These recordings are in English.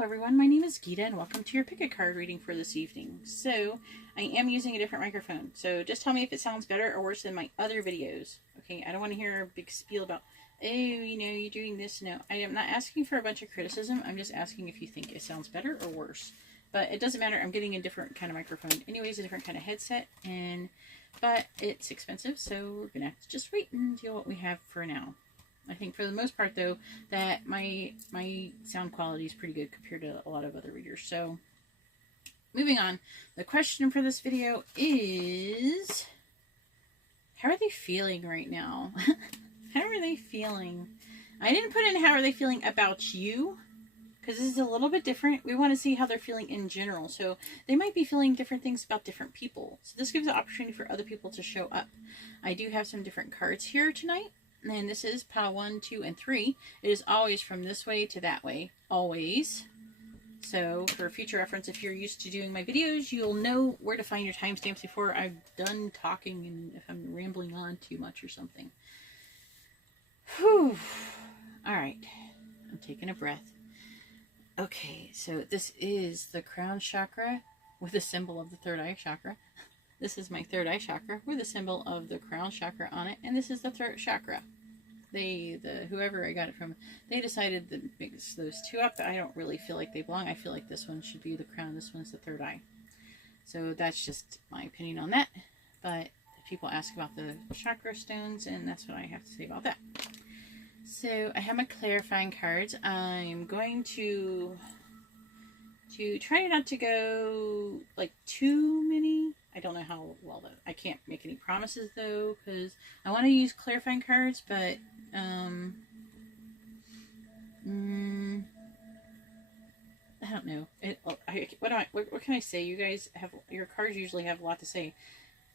Hello everyone, my name is Gita and welcome to your pick a card reading for this evening. So, I am using a different microphone, so just tell me if it sounds better or worse than my other videos. Okay, I don't want to hear a big spiel about, oh, you know, you're doing this. No, I am not asking for a bunch of criticism, I'm just asking if you think it sounds better or worse. But it doesn't matter, I'm getting a different kind of microphone anyways, a different kind of headset, but it's expensive, so we're going to have to just wait and deal with what we have for now. I think for the most part, though, that my sound quality is pretty good compared to a lot of other readers. So, moving on. The question for this video is, how are they feeling right now? How are they feeling? I didn't put in how are they feeling about you, because this is a little bit different. We want to see how they're feeling in general. So, they might be feeling different things about different people. So, this gives an opportunity for other people to show up. I do have some different cards here tonight. And this is pile 1, 2, and 3. It is always from this way to that way. Always. So, for future reference, if you're used to doing my videos, you'll know where to find your timestamps before I've done talking and if I'm rambling on too much or something. Whew. Alright. I'm taking a breath. Okay, so this is the crown chakra with a symbol of the third eye chakra. This is my third eye chakra with a symbol of the crown chakra on it, and this is the throat chakra. Whoever I got it from, they decided to mix those two up. I don't really feel like they belong. I feel like this one should be the crown, this one's the third eye. So that's just my opinion on that. But people ask about the chakra stones, and that's what I have to say about that. So I have my clarifying cards. I'm going to try not to go like too many. I don't know how well that I can't make any promises though, because I want to use clarifying cards, but I don't know. What can I say? You guys have, your cards usually have a lot to say,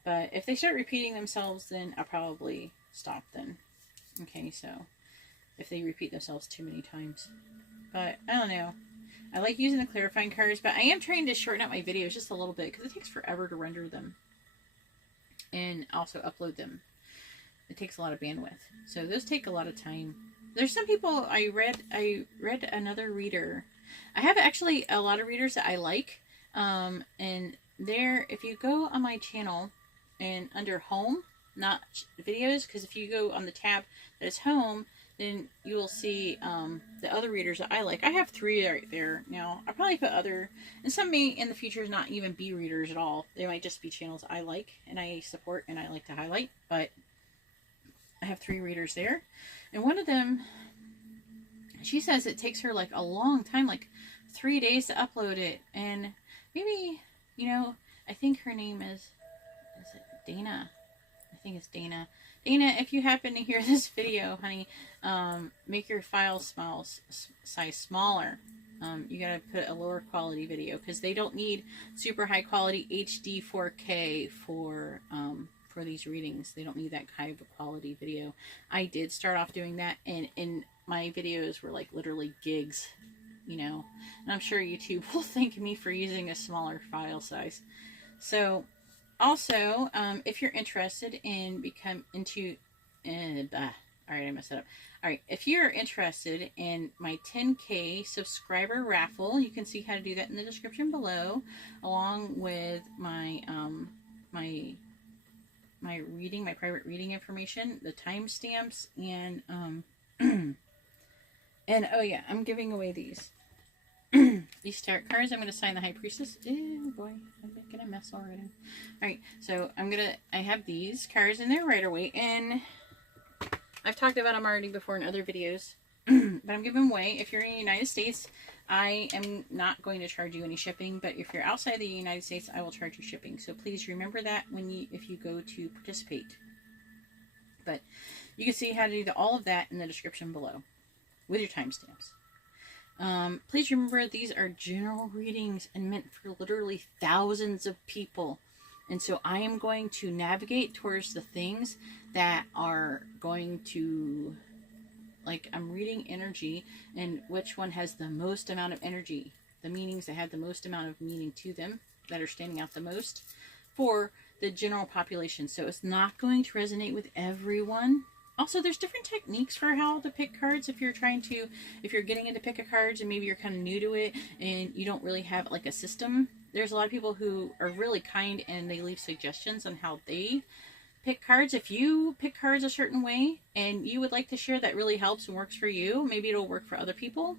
but if they start repeating themselves, then I'll probably stop then. Okay, so if they repeat themselves too many times, but I don't know. I like using the clarifying cards, but I am trying to shorten up my videos just a little bit because it takes forever to render them and also upload them. It takes a lot of bandwidth, so those take a lot of time. There's some people I read another reader. I have actually a lot of readers that I like, and there, if you go on my channel and under home, not videos, because if you go on the tab that is home, then you will see the other readers that I like. I have 3 right there now. I'll probably put other, and some may in the future not even be readers at all. They might just be channels I like and I support and I like to highlight. But I have 3 readers there. And one of them, she says it takes her like a long time, like 3 days to upload it. And maybe, you know, I think her name is it Dana? I think it's Dana. Dana, if you happen to hear this video, honey, make your file size smaller. You gotta put a lower quality video because they don't need super high quality HD 4K for these readings. They don't need that high of a quality video. I did start off doing that, and my videos were like literally gigs, you know. And I'm sure YouTube will thank me for using a smaller file size. So. Also, if you're interested in alright, I messed it up. Alright, if you're interested in my 10K subscriber raffle, you can see how to do that in the description below, along with my my private reading information, the timestamps, and and oh yeah, I'm giving away these. These tarot cards. I'm going to sign the High Priestess. Oh boy, I'm making a mess already. Alright, so I have these cards in there right away, and I've talked about them already before in other videos, but I'm giving them away. If you're in the United States, I am not going to charge you any shipping, but if you're outside the United States, I will charge you shipping. So please remember that if you go to participate. But you can see how to do all of that in the description below with your timestamps. Please remember these are general readings and meant for literally thousands of people. And so I am going to navigate towards the things that are going to, like, I'm reading energy and which one has the most amount of energy. The meanings that have the most amount of meaning to them, that are standing out the most for the general population. So it's not going to resonate with everyone. Also, there's different techniques for how to pick cards if you're getting into pick a cards and maybe you're kind of new to it and you don't really have like a system. There's a lot of people who are really kind and they leave suggestions on how they pick cards. If you pick cards a certain way and you would like to share that really helps and works for you, maybe it'll work for other people.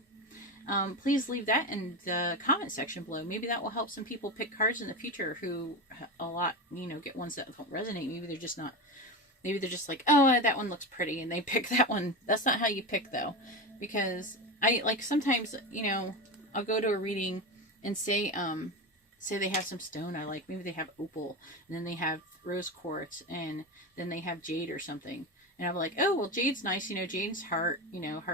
Please leave that in the comment section below. Maybe that will help some people pick cards in the future who get ones that don't resonate. Maybe they're just like, oh, that one looks pretty, and they pick that one. That's not how you pick, though, because sometimes, I'll go to a reading and say they have some stone I like. Maybe they have opal, and then they have rose quartz, and then they have jade or something. And I'm like, oh, well, jade's nice. Jade's heart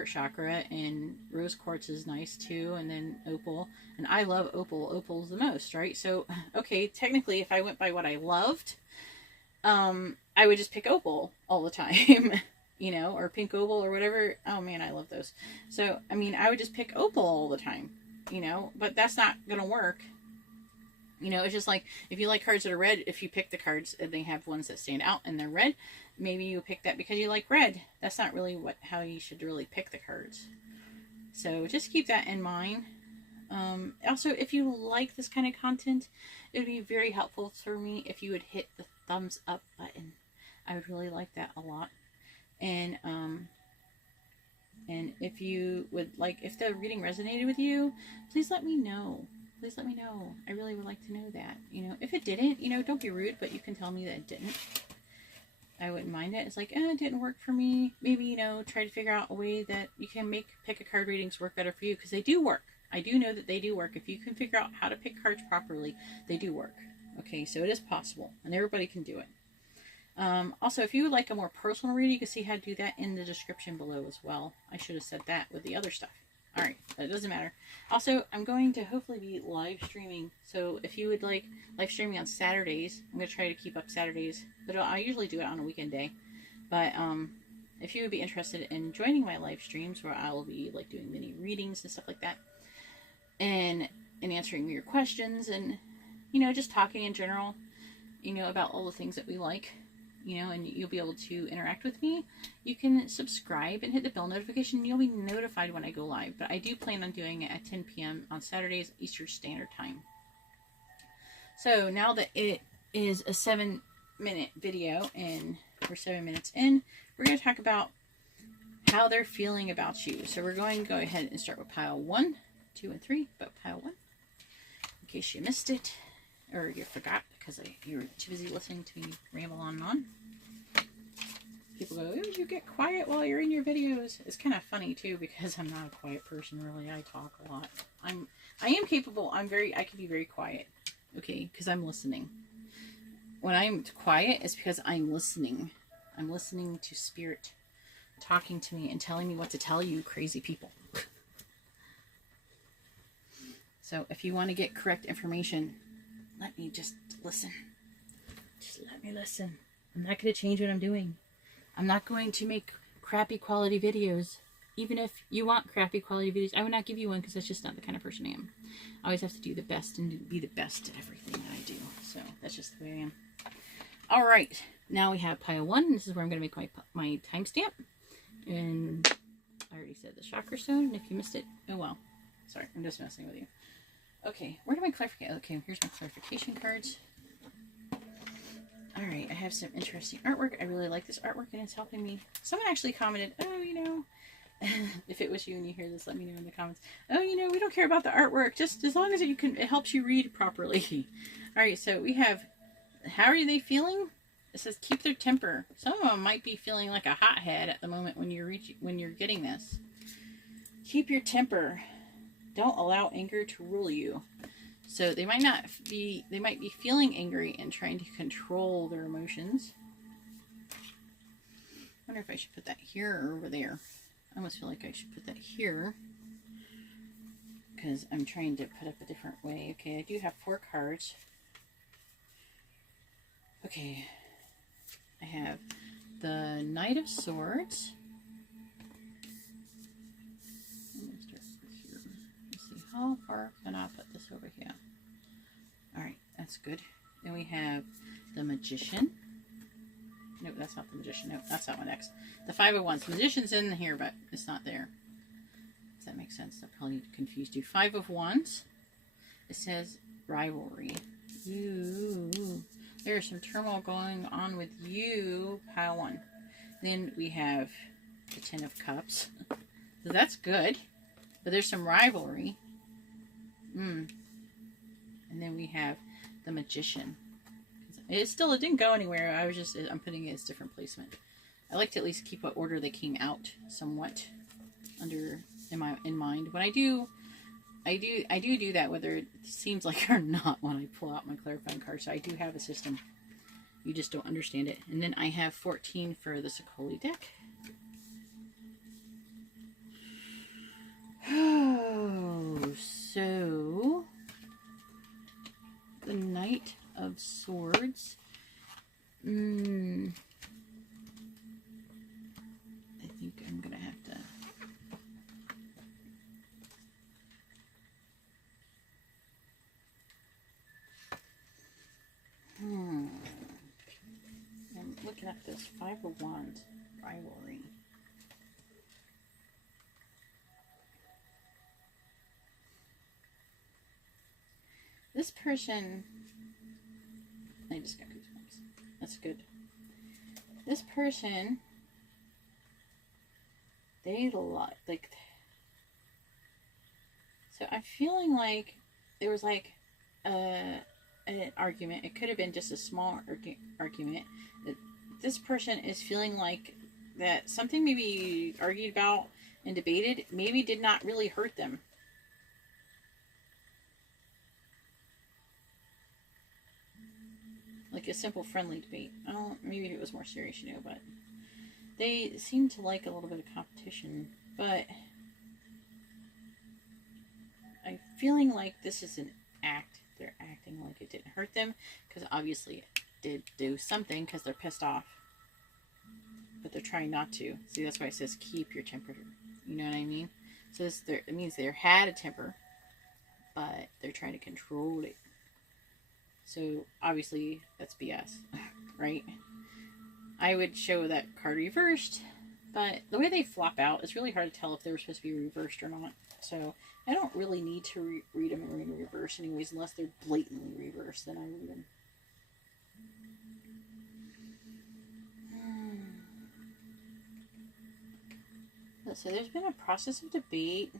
chakra, and rose quartz is nice too, and then opal. And I love opal. Opal's the most, right? So, okay, technically, if I went by what I loved, I would just pick opal all the time, or pink opal or whatever. Oh man, I love those. So, I would just pick opal all the time, but that's not going to work. It's just like, if you like cards that are red, if you pick the cards and they have ones that stand out and they're red, maybe you pick that because you like red. That's not really how you should really pick the cards. So just keep that in mind. Also, if you like this kind of content, it would be very helpful for me if you would hit the thumbs up button. I would really like that a lot. And if you would if the reading resonated with you, please let me know. Please let me know. I really would like to know that. If it didn't, don't be rude, but you can tell me that it didn't. I wouldn't mind it. It's like, it didn't work for me. Maybe, try to figure out a way that you can make pick-a-card readings work better for you, because they do work. I do know that they do work. If you can figure out how to pick cards properly, they do work. Okay, so it is possible, and everybody can do it. Also, if you would like a more personal reading, you can see how to do that in the description below as well. I should have said that with the other stuff. Alright, but it doesn't matter. Also, I'm going to hopefully be live streaming. So if you would like live streaming on Saturdays, I'm going to try to keep up Saturdays. But I usually do it on a weekend day. But if you would be interested in joining my live streams, where I will be doing mini readings and stuff like that, and answering your questions, and just talking in general, about all the things that we like, and you'll be able to interact with me, you can subscribe and hit the bell notification, and you'll be notified when I go live. But I do plan on doing it at 10 p.m. on Saturdays, Eastern Standard Time. So now that it is a 7-minute video, and we're 7 minutes in, we're going to talk about how they're feeling about you. So we're going to go ahead and start with pile 1, 2, and 3, but pile 1, in case you missed it, or you forgot because you were too busy listening to me ramble on and on. People go, oh, you get quiet while you're in your videos. It's kind of funny too, because I'm not a quiet person, really. I talk a lot. I am capable. I can be very quiet, okay, because I'm listening. When I'm quiet, it's because I'm listening. I'm listening to spirit talking to me and telling me what to tell you, crazy people. So if you want to get correct information, let me just listen. Just let me listen. I'm not going to change what I'm doing. I'm not going to make crappy quality videos. Even if you want crappy quality videos, I would not give you one, because that's just not the kind of person I am. I always have to do the best and be the best at everything that I do. So that's just the way I am. All right. Now we have pile 1. This is where I'm going to make my timestamp. And I already said the chakra stone. And if you missed it, oh well. Sorry, I'm just messing with you. Okay, where do my clarification? Okay, here's my clarification cards. All right, I have some interesting artwork. I really like this artwork, and it's helping me. Someone actually commented, oh, if it was you and you hear this, let me know in the comments. Oh, we don't care about the artwork. Just as long as it helps you read properly. All right, so we have, how are they feeling? It says keep their temper. Some of them might be feeling like a hothead at the moment when you're getting this. Keep your temper. Don't allow anger to rule you. So they might be feeling angry and trying to control their emotions. I wonder if I should put that here or over there. I almost feel like I should put that here, because I'm trying to put up a different way. Okay, I do have 4 cards. Okay, I have the Knight of Swords. How far can I put this over here? Alright, that's good. Then we have the Magician. No, that's not the Magician. No, that's that one next. The Five of Wands. The Magician's in here, but it's not there. Does that make sense? That probably confused you. Five of Wands. It says rivalry. Ooh. There's some turmoil going on with you, pile one. Then we have the Ten of Cups. So that's good. But there's some rivalry. And then we have the Magician. It didn't go anywhere. I'm putting it as different placement. I like to at least keep what order they came out somewhat in mind. When I do that, whether it seems like or not, when I pull out my clarifying card. So I do have a system. You just don't understand it. And then I have 14 for the Sakoli deck. Oh, so the Knight of Swords. I think I'm gonna have to. I'm looking at this Five of Wands rivalry. This person, I just got goosebumps. That's good. This person, they like. So I'm feeling like there was like an argument. It could have been just a small argument. That this person is feeling like that something maybe argued about and debated maybe did not really hurt them. Like a simple friendly debate. Oh, maybe it was more serious, but they seem to like a little bit of competition. But I'm feeling like this is an act. They're acting like it didn't hurt them, because obviously it did do something, because they're pissed off. But they're trying not to. See, that's why it says keep your temper. You know what I mean? So it means they had a temper, but they're trying to control it. So, obviously, that's BS, right? I would show that card reversed, but the way they flop out, it's really hard to tell if they were supposed to be reversed or not. So, I don't really need to read them in reverse anyways, unless they're blatantly reversed, then I read them. So, there's been a process of debate.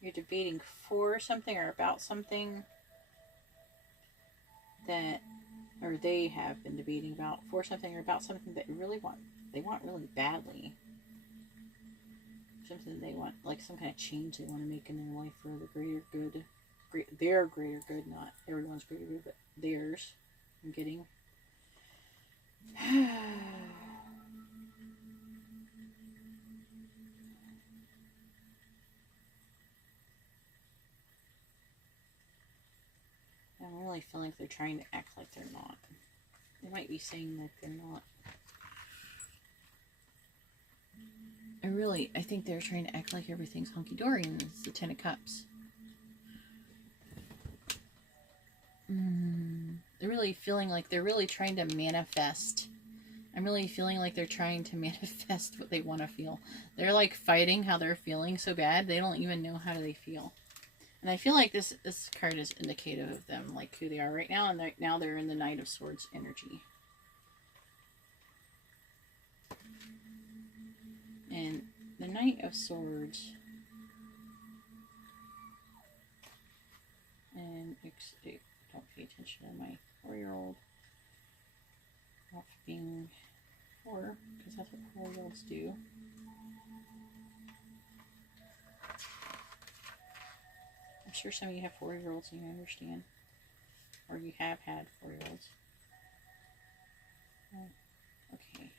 You're debating for something or about something. Or they have been debating about for something or about something that they want really badly. Something they want, like some kind of change they want to make in their life for the greater good. Their greater good, not everyone's greater good, but theirs. I'm getting. I'm really feeling like they're trying to act like they're not. They might be saying that they're not. I think they're trying to act like everything's hunky-dory, and it's the Ten of Cups. They're really feeling like they're really trying to manifest. I'm really feeling like they're trying to manifest what they want to feel. They're like fighting how they're feeling so bad, they don't even know how they feel. And I feel like this card is indicative of them, like who they are right now, and now they're in the Knight of Swords energy. And the Knight of Swords, and don't pay attention to my 4-year-old off being 4, because that's what 4-year-olds do. I'm sure some of you have 4-year-olds and you understand. Or you have had 4-year-olds. Okay.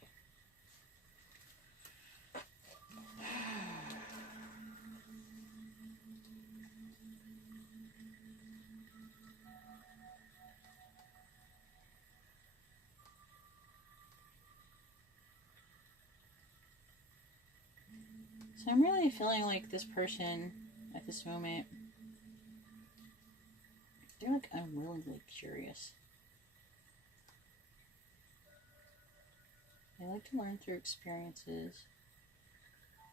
So I'm really feeling like this person at this moment, they're like unwillingly curious. They like to learn through experiences.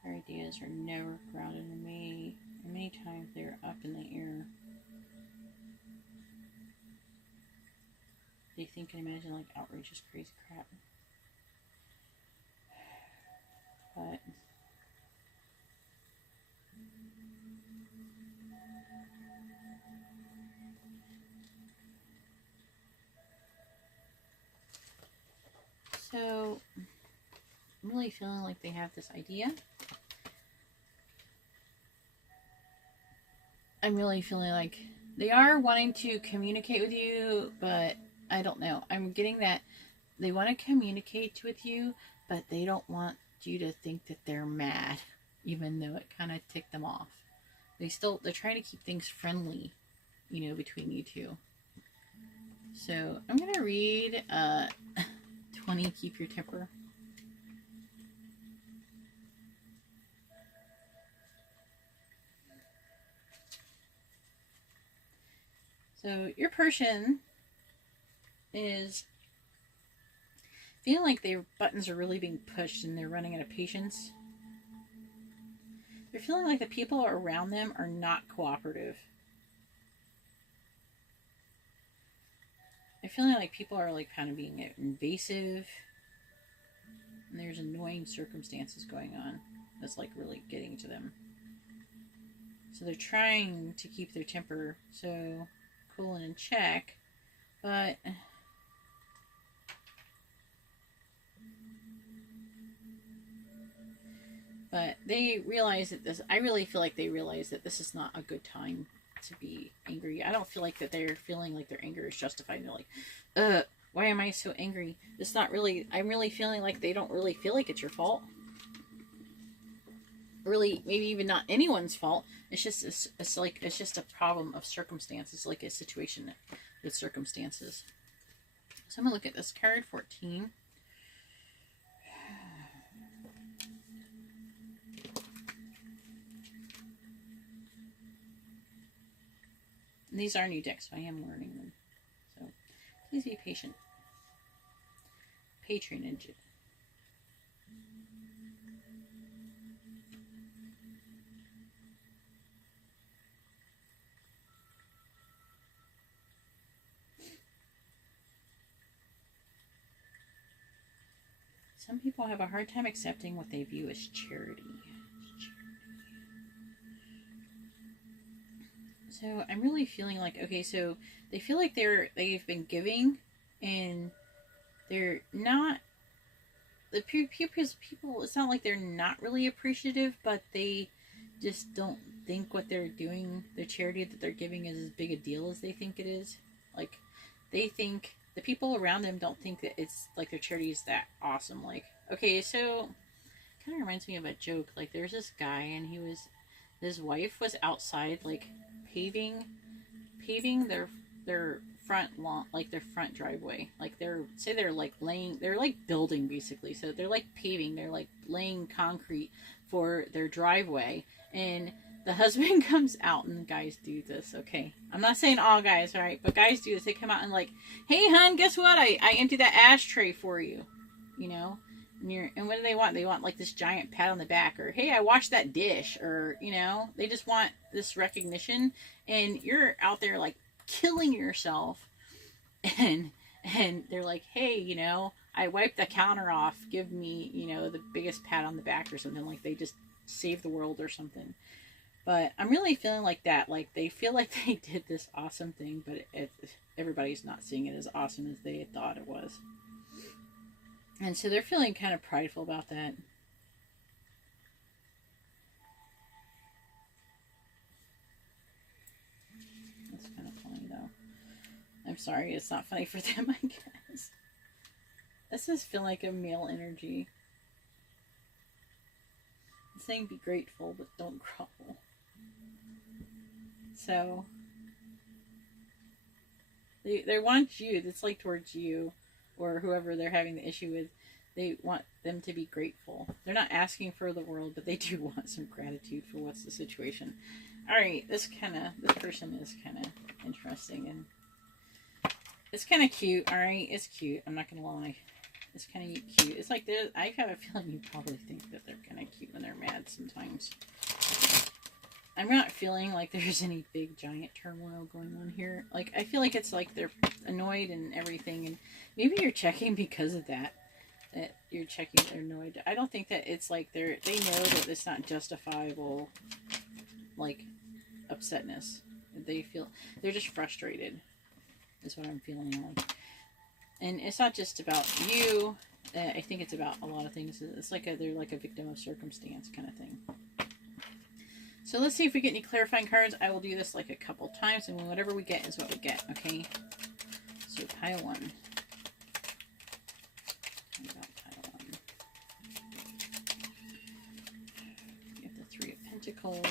Their ideas are never grounded in me, and many times they are up in the air. They think and imagine like outrageous, crazy crap. But so I'm really feeling like they have this idea. I'm really feeling like they are wanting to communicate with you, but I don't know. I'm getting that they want to communicate with you, but they don't want you to think that they're mad, even though it kind of ticked them off. They're trying to keep things friendly, you know, between you two. So I'm going to read 20, keep your temper. So your person is feeling like their buttons are really being pushed and they're running out of patience. They're feeling like the people around them are not cooperative. They're feeling like people are like kind of being invasive. And there's annoying circumstances going on that's like really getting to them. So they're trying to keep their temper so cool and in check, but they realize that this, I really feel like they realize that this is not a good time to be angry. I don't feel like that they're feeling like their anger is justified. They're like, why am I so angry? It's not really, I'm really feeling like they don't really feel like it's your fault. Really, maybe even not anyone's fault. It's just, it's just a problem of circumstances, like a situation with circumstances. So I'm going to look at this card, 14. And these are new decks, so I am learning them. So please be patient. Patronage. Some people have a hard time accepting what they view as charity. So I'm really feeling like, okay, so they feel like they've been giving, and they're not, the people, it's not like they're not really appreciative, but they just don't think what they're doing, the charity that they're giving, is as big a deal as they think it is. Like, they think, the people around them don't think that it's, like, their charity is that awesome. Like, okay, so, kind of reminds me of a joke. Like, there's this guy, and his wife was outside, like, paving their front lawn, like their front driveway. Like they're like building basically. So they're like paving, they're like laying concrete for their driveway. And the husband comes out, and guys do this, okay? I'm not saying all guys, all right? But guys do this. They come out and like, hey, hun, guess what? I emptied that ashtray for you, you know? And what do they want? They want like this giant pat on the back, or hey, I washed that dish, or you know, they just want this recognition. And you're out there like killing yourself, and they're like, hey, you know, I wiped the counter off, give me, you know, the biggest pat on the back or something. Like they just saved the world or something. But I'm really feeling like that. Like they feel like they did this awesome thing, but everybody's not seeing it as awesome as they had thought it was. And so they're feeling kind of prideful about that. That's kind of funny, though. I'm sorry, it's not funny for them, I guess. This does feel like a male energy. It's saying be grateful, but don't grovel. So, they want you, it's like towards you, or whoever they're having the issue with. They want them to be grateful. They're not asking for the world, but they do want some gratitude for what's the situation. Alright, this person is kind of interesting, and it's kind of cute, alright? It's cute, I'm not going to lie. It's kind of cute. It's like, I have a feeling you probably think that they're kind of cute when they're mad sometimes. I'm not feeling like there's any big giant turmoil going on here. Like, I feel like it's like they're annoyed and everything, and maybe you're checking because of that. That you're checking they're annoyed. I don't think that it's like they know that it's not justifiable, like, upsetness. They feel they're just frustrated, is what I'm feeling like. And it's not just about you. I think it's about a lot of things. It's like they're like a victim of circumstance kind of thing. So let's see if we get any clarifying cards. I will do this like a couple times, and whatever we get is what we get, okay? So pile one. What about pile one? We have the Three of Pentacles.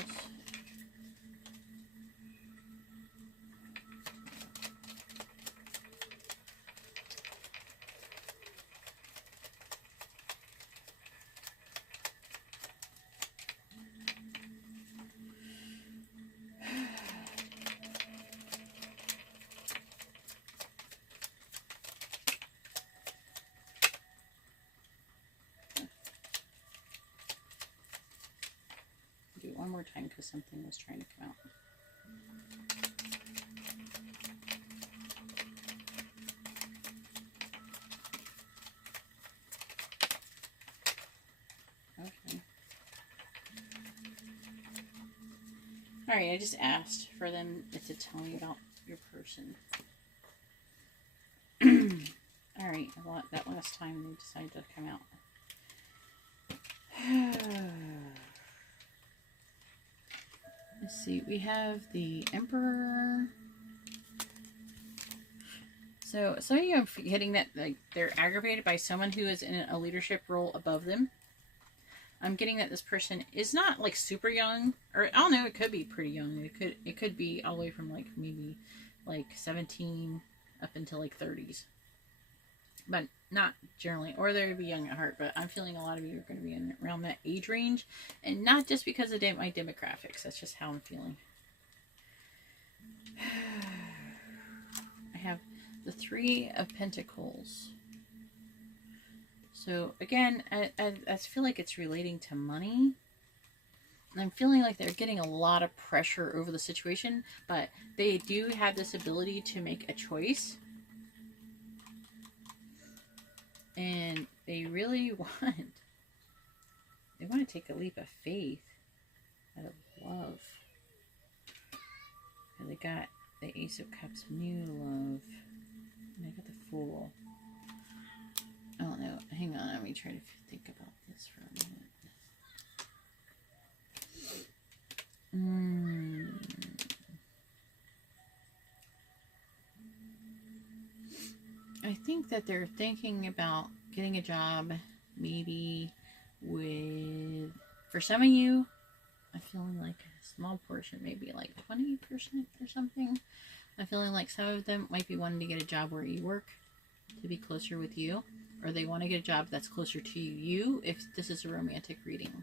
One more time because something was trying to come out. Okay. Alright, I just asked for them to tell me about your person. Alright, that last time they decided to come out. Let's see, we have the Emperor. So some of you are getting that like they're aggravated by someone who is in a leadership role above them. I'm getting that this person is not like super young, or I don't know, it could be pretty young. It could be all the way from like maybe like 17 up until like 30s. But not generally, or they would be young at heart, but I'm feeling a lot of you are going to be in around that age range, and not just because of my demographics. That's just how I'm feeling. I have the Three of Pentacles. So again, I feel like it's relating to money. And I'm feeling like they're getting a lot of pressure over the situation, but they do have this ability to make a choice. And they really want to take a leap of faith out of love. And they got the Ace of Cups, new love. And I got the Fool. I don't know. Hang on, let me try to think about this for a minute. I think that they're thinking about getting a job, maybe with, for some of you, I'm feeling like a small portion, maybe like 20% or something. I'm feeling like some of them might be wanting to get a job where you work to be closer with you, or they want to get a job that's closer to you if this is a romantic reading.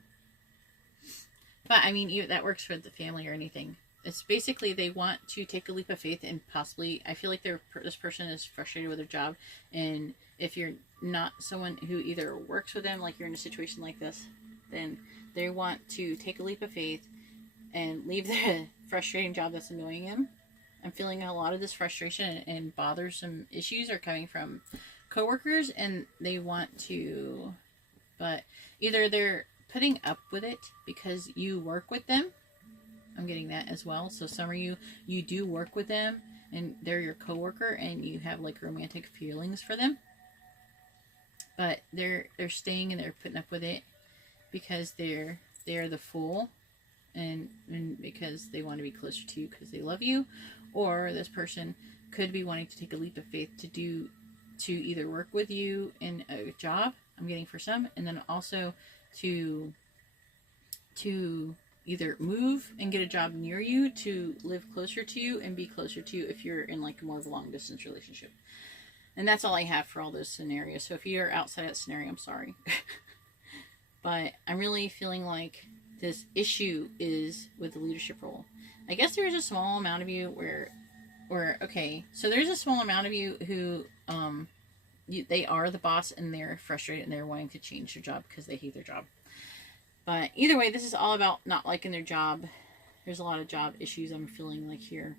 But I mean, that works for the family or anything. It's basically they want to take a leap of faith and possibly, I feel like this person is frustrated with their job, and if you're not someone who either works with them, like you're in a situation like this, then they want to take a leap of faith and leave the frustrating job that's annoying them. I'm feeling a lot of this frustration and bothersome issues are coming from coworkers, and they want to, but either they're putting up with it because you work with them. I'm getting that as well. So some of you do work with them and they're your coworker and you have like romantic feelings for them. But they're staying and they're putting up with it because they're the Fool and because they want to be closer to you because they love you. Or this person could be wanting to take a leap of faith to either work with you in a job, I'm getting for some, and then also to either move and get a job near you to live closer to you and be closer to you if you're in like more of a long distance relationship. And that's all I have for all those scenarios. So if you're outside that scenario, I'm sorry. But I'm really feeling like this issue is with the leadership role. I guess there's a small amount of you where okay, so there's a small amount of you who they are the boss and they're frustrated and they're wanting to change their job because they hate their job. But either way, this is all about not liking their job. There's a lot of job issues I'm feeling like here.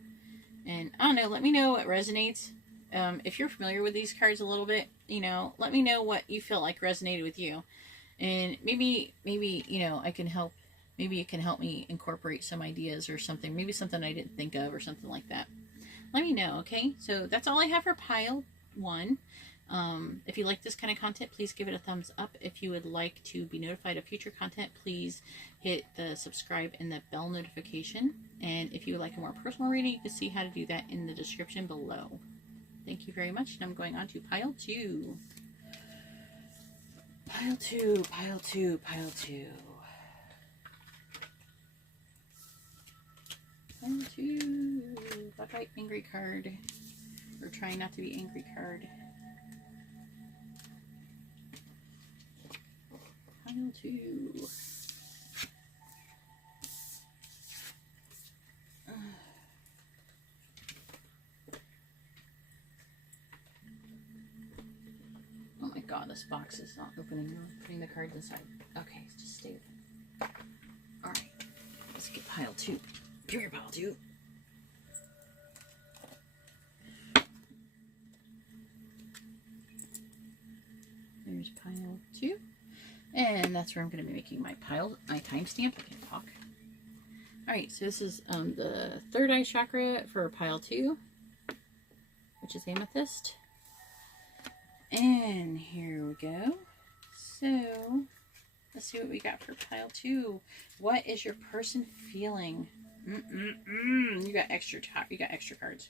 And I don't know, let me know what resonates. If you're familiar with these cards a little bit, you know, let me know what you feel like resonated with you. And maybe, you know, I can help. Maybe it can help me incorporate some ideas or something. Maybe something I didn't think of or something like that. Let me know, okay? So that's all I have for pile 1. If you like this kind of content, please give it a thumbs up. If you would like to be notified of future content, please hit the subscribe and the bell notification. And if you would like a more personal reading, you can see how to do that in the description below. Thank you very much. And I'm going on to pile 2. Pile 2, pile 2, pile 2. Pile 2. Buckeye angry card. Or trying not to be angry card. Pile 2. Oh my god, this box is not opening. I'm putting the cards inside. Okay, just stay there. Alright, let's get pile 2. Come here, pile 2. There's pile 2. And that's where I'm going to be making my timestamp. I can talk. Alright, so this is the third eye chakra for pile 2, which is amethyst. And here we go. So, let's see what we got for pile 2. What is your person feeling? You got extra cards.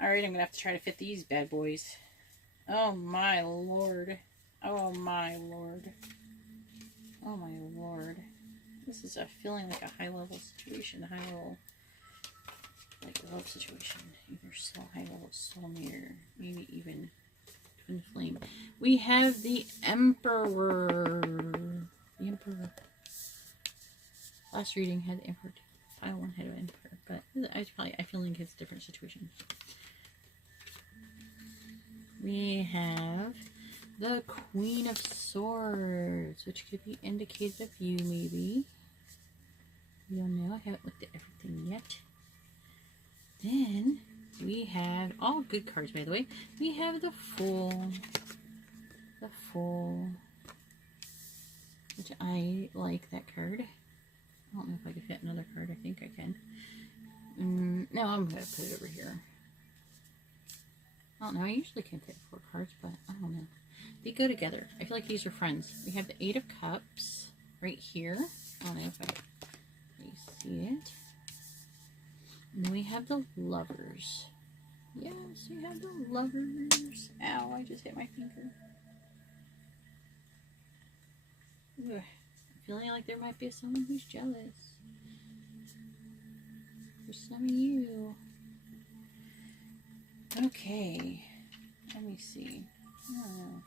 Alright, I'm going to have to try to fit these bad boys. Oh my lord. Oh my lord. Oh my lord. This is feeling like a high-level situation. A high-level, like, love situation. Either soul, high-level soulmate, maybe even twin flame. We have the Emperor. The Emperor. Last reading had the Emperor. Pile 1 had an Emperor. But I feel like it's a different situation. We have the Queen of Swords, which could be indicative of you, maybe. You don't know. I haven't looked at everything yet. Then we have all good cards, by the way. We have the Fool. The Fool. Which I like that card. I don't know if I can fit another card. I think I can. No, I'm going to put it over here. I don't know. I usually can fit 4 cards, but I don't know. They go together. I feel like these are friends. We have the 8 of Cups right here. I don't know if you see it. And then we have the Lovers. Yes, we have the Lovers. Ow, I just hit my finger. Ugh. I'm feeling like there might be someone who's jealous. For some of you. Okay. Let me see. I don't know.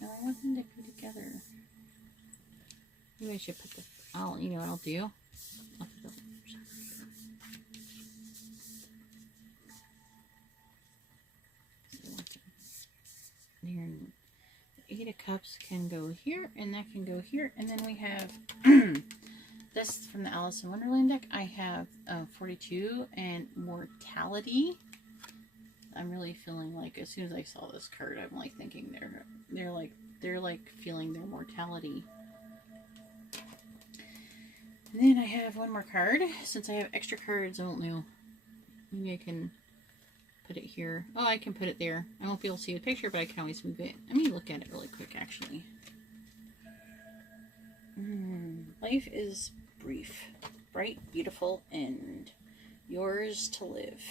I want them to be together. Maybe I should put the... you know what I'll do? I'll put the... There. The 8 of Cups can go here, and that can go here. And then we have... this from the Alice in Wonderland deck. I have 42 and Mortality. I'm really feeling like as soon as I saw this card, I'm like thinking they're like feeling their mortality. And then I have one more card. Since I have extra cards, I don't know. Maybe I can put it here. Oh, I can put it there. I won't be able to see the picture, but I can always move it. Let me look at it really quick, actually. Life is brief, bright, beautiful, and yours to live.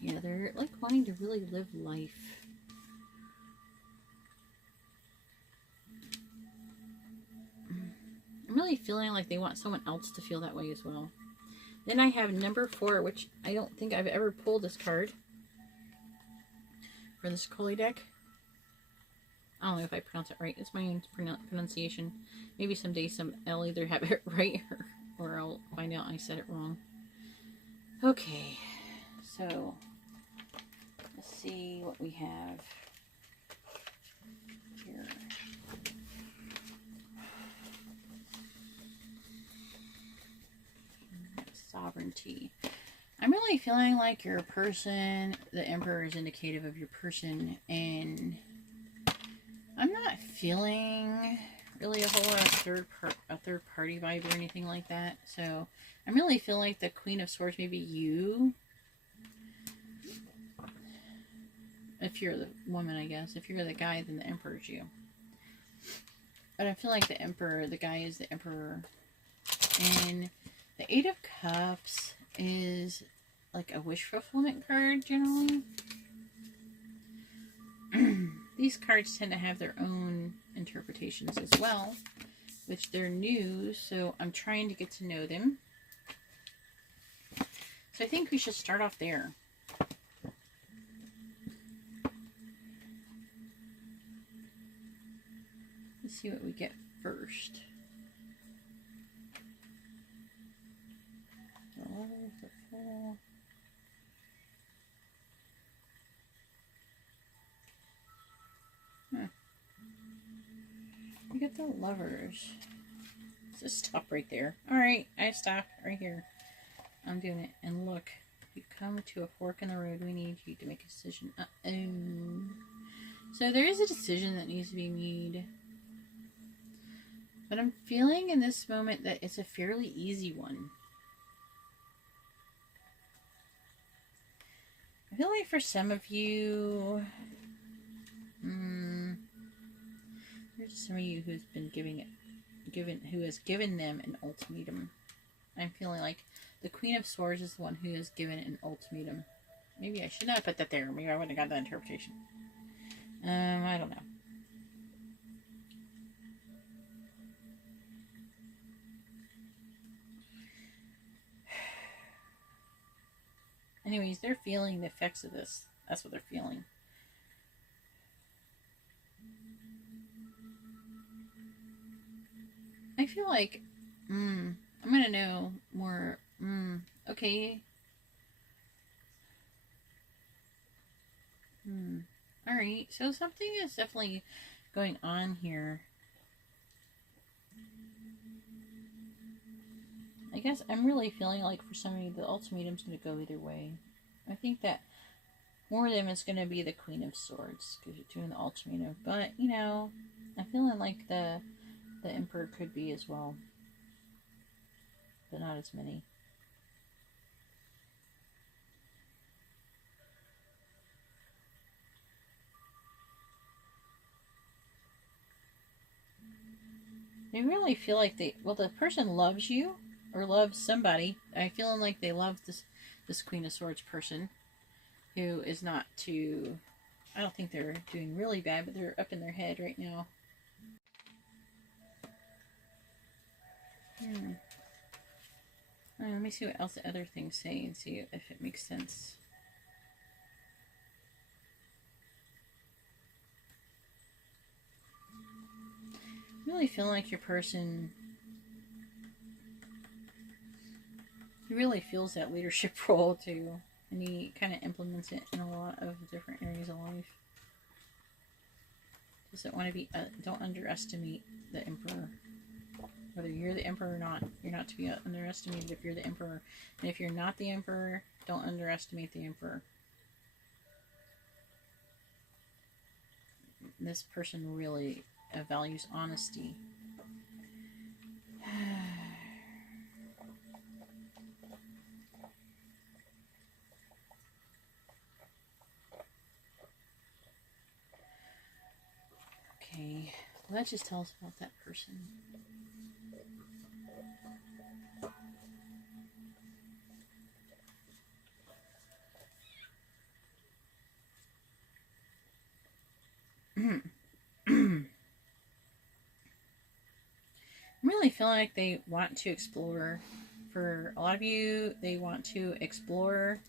Yeah, they're like wanting to really live life. I'm really feeling like they want someone else to feel that way as well. Then I have number 4, which I don't think I've ever pulled this card for this Coley deck. I don't know if I pronounce it right. It's my own pronunciation. Maybe someday I'll either have it right or I'll find out I said it wrong. Okay, so see what we have here. Sovereignty. I'm really feeling like your person, the Emperor, is indicative of your person, and I'm not feeling really a whole lot of third party vibe or anything like that. So I'm really feeling like the Queen of Swords, maybe you. If you're the woman, I guess. If you're the guy, then the Emperor is you. But I feel like the Emperor, the guy is the Emperor. And the Eight of Cups is like a wish fulfillment card, generally. These cards tend to have their own interpretations as well, which they're new, so I'm trying to get to know them. So I think we should start off there. Let's see what we get first. The Fool. We get the Lovers. Just stop right there. Alright, I stopped right here. I'm doing it. And look, you come to a fork in the road. We need you to make a decision. So there is a decision that needs to be made. But I'm feeling in this moment that it's a fairly easy one. I feel like for some of you, there's some of you who's been who has given them an ultimatum. I'm feeling like the Queen of Swords is the one who has given an ultimatum. Maybe I should not have put that there. Maybe I wouldn't have got that interpretation. I don't know. Anyways, they're feeling the effects of this. That's what they're feeling. I feel like, I'm going to know more. Okay. Alright, so something is definitely going on here. I guess I'm really feeling like for some of you, the ultimatum's going to go either way. I think that more of them is going to be the Queen of Swords, because you're doing the ultimatum. But, you know, I'm feeling like the Emperor could be as well. But not as many. They really feel like the person loves you. Or love somebody. I'm feeling like they love this Queen of Swords person who is not too... I don't think they're doing really bad, but they're up in their head right now. Let me see what else the other things say and see if it makes sense. I really feel like your person... He really feels that leadership role too, and he kind of implements it in a lot of different areas of life. Doesn't want to be, don't underestimate the Emperor. Whether you're the Emperor or not, you're not to be underestimated if you're the Emperor. And if you're not the Emperor, don't underestimate the Emperor. This person really values honesty. Okay, well, that just tells us about that person. I'm really feeling like they want to explore. For a lot of you, they want to explore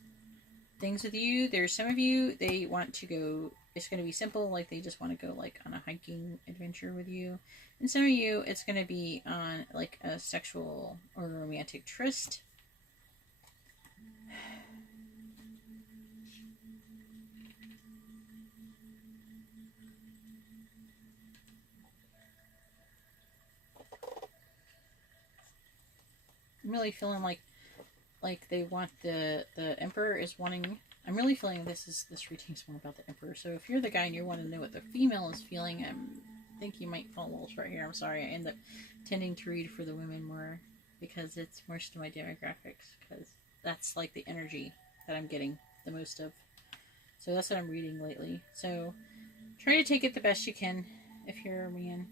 things with you. There's some of you, they want to go... It's going to be simple, like they just want to go like on a hiking adventure with you. And some of you, it's going to be on like a sexual or romantic tryst. I'm really feeling like they want the Emperor is wanting. I'm really feeling this reading's more about the Emperor. So if you're the guy and you want to know what the female is feeling, I think you might fall a little short here. I'm sorry. I end up tending to read for the women more because it's more to my demographics, because that's like the energy that I'm getting the most of. So that's what I'm reading lately. So try to take it the best you can if you're a man.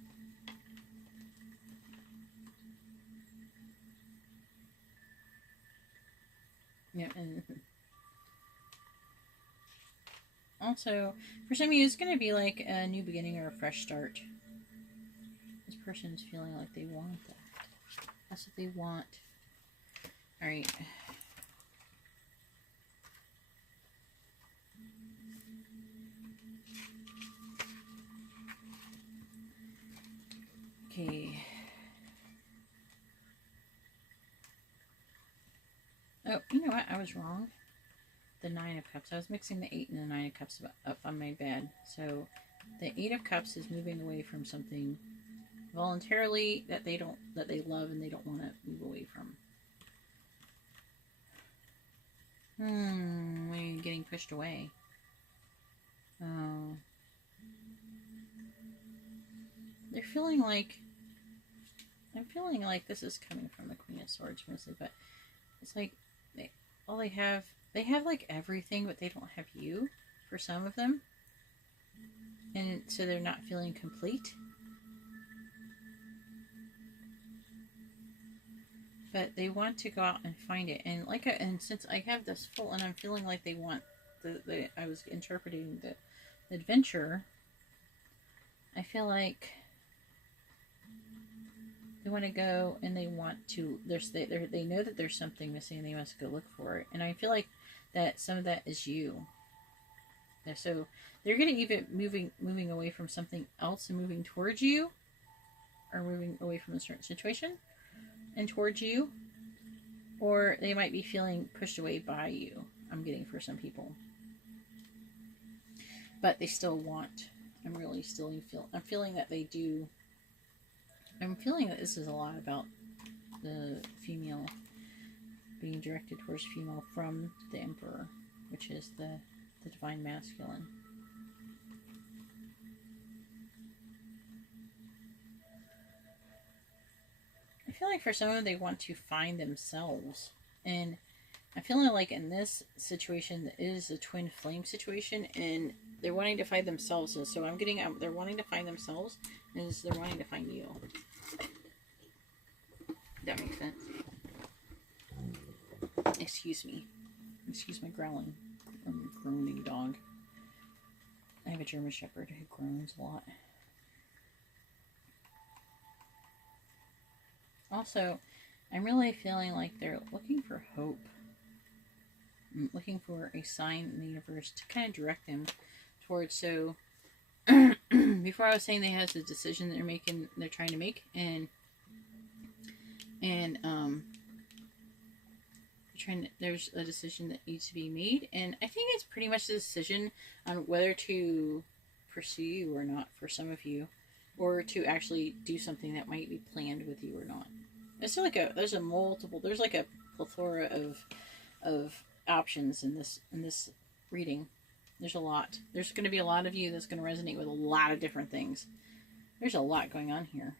Yeah, and also, for some of you, it's going to be like a new beginning or a fresh start. This person is feeling like they want that. That's what they want. Alright. Okay. Oh, you know what? I was wrong. The 9 of Cups. I was mixing the 8 and the 9 of Cups up on my bed. So the 8 of Cups is moving away from something voluntarily that they love and they don't want to move away from. Getting pushed away. Oh. They're feeling like, I'm feeling like this is coming from the Queen of Swords mostly, but it's like they have like everything, but they don't have you for some of them. And so they're not feeling complete. But they want to go out and find it. And and since I have this full, and I'm feeling like they want I was interpreting the adventure. I feel like they want to go and they want to. They know that there's something missing, and they must go look for it. And I feel like that some of that is you. So they're going to either moving away from something else and moving towards you, or moving away from a certain situation and towards you, or they might be feeling pushed away by you. I'm getting for some people, but they still want. I'm feeling that they do. I'm feeling that this is a lot about the female being directed towards female from the Emperor, which is the divine masculine. I feel like for some of them, they want to find themselves. And I'm feeling like in this situation, it is a twin flame situation, and they're wanting to find themselves. And so I'm getting, they're wanting to find themselves, and they're wanting to find you. That makes sense. Excuse me. Excuse my growling. Groaning dog. I have a German Shepherd who groans a lot. Also, I'm really feeling like they're looking for hope. Looking for a sign in the universe to kind of direct them towards. So, before I was saying they have a decision they're trying to make, and there's a decision that needs to be made, and I think it's pretty much the decision on whether to pursue you or not for some of you, or to actually do something that might be planned with you or not. It's like there's like a plethora of options in this reading. There's a lot. There's going to be a lot of you that's going to resonate with a lot of different things. There's a lot going on here.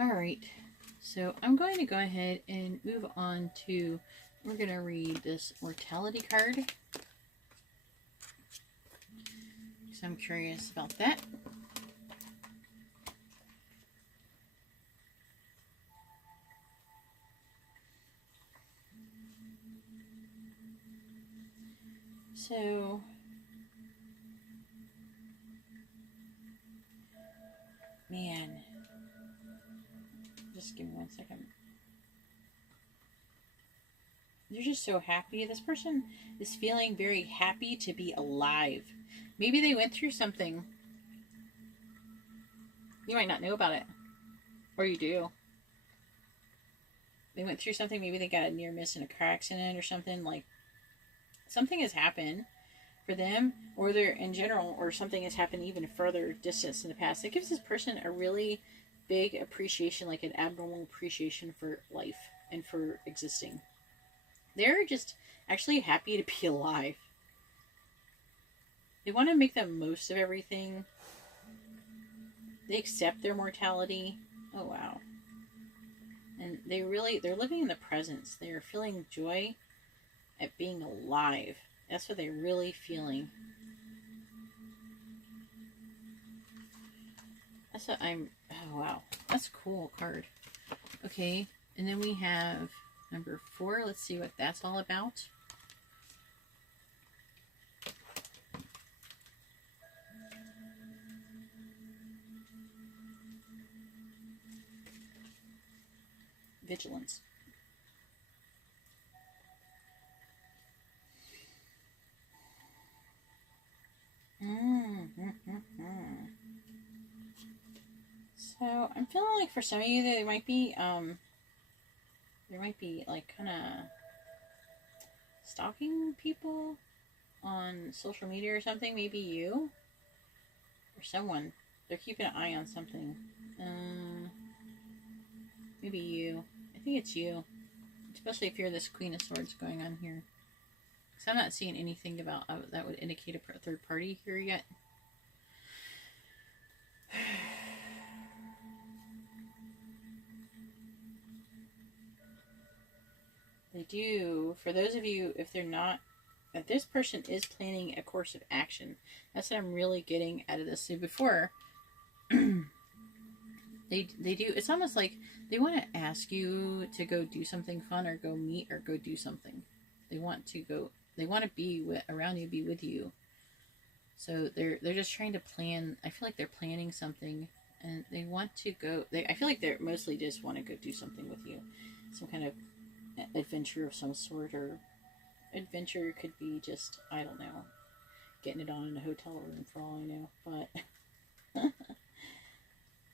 Alright, so I'm going to go ahead and move on to, we're going to read this mortality card. Because I'm curious about that. So, man, just give me 1 second. They're just so happy. This person is feeling very happy to be alive. Maybe they went through something. You might not know about it. Or you do. They went through something. Maybe they got a near miss in a car accident or something. Like, something has happened. for them, or they're in general, or something has happened even further distance in the past. It gives this person a really big appreciation, like an abnormal appreciation for life and for existing. They're just actually happy to be alive. They want to make the most of everything. They accept their mortality. Oh, wow. And they're living in the presence. They are feeling joy at being alive. That's what they're really feeling. That's what I'm, oh wow. That's a cool card. Okay, and then we have number 4. Let's see what that's all about. Vigilance. So I'm feeling like for some of you there might be like kind of stalking people on social media or something. Maybe you or someone. They're keeping an eye on something. Maybe you. I think it's you. Especially if you're this Queen of Swords going on here. Because I'm not seeing anything about that would indicate a third party here yet. They do. For those of you, if they're not, if this person is planning a course of action, that's what I'm really getting out of this. So before, they do. It's almost like they want to ask you to go do something fun, or go meet, or go do something. They want to go. They want to be around you, be with you. So they're just trying to plan. I feel like they're planning something, and they want to go. I feel like they're mostly just want to go do something with you, some kind of adventure of some sort, or adventure could be just, I don't know, getting it on in a hotel room for all I know, but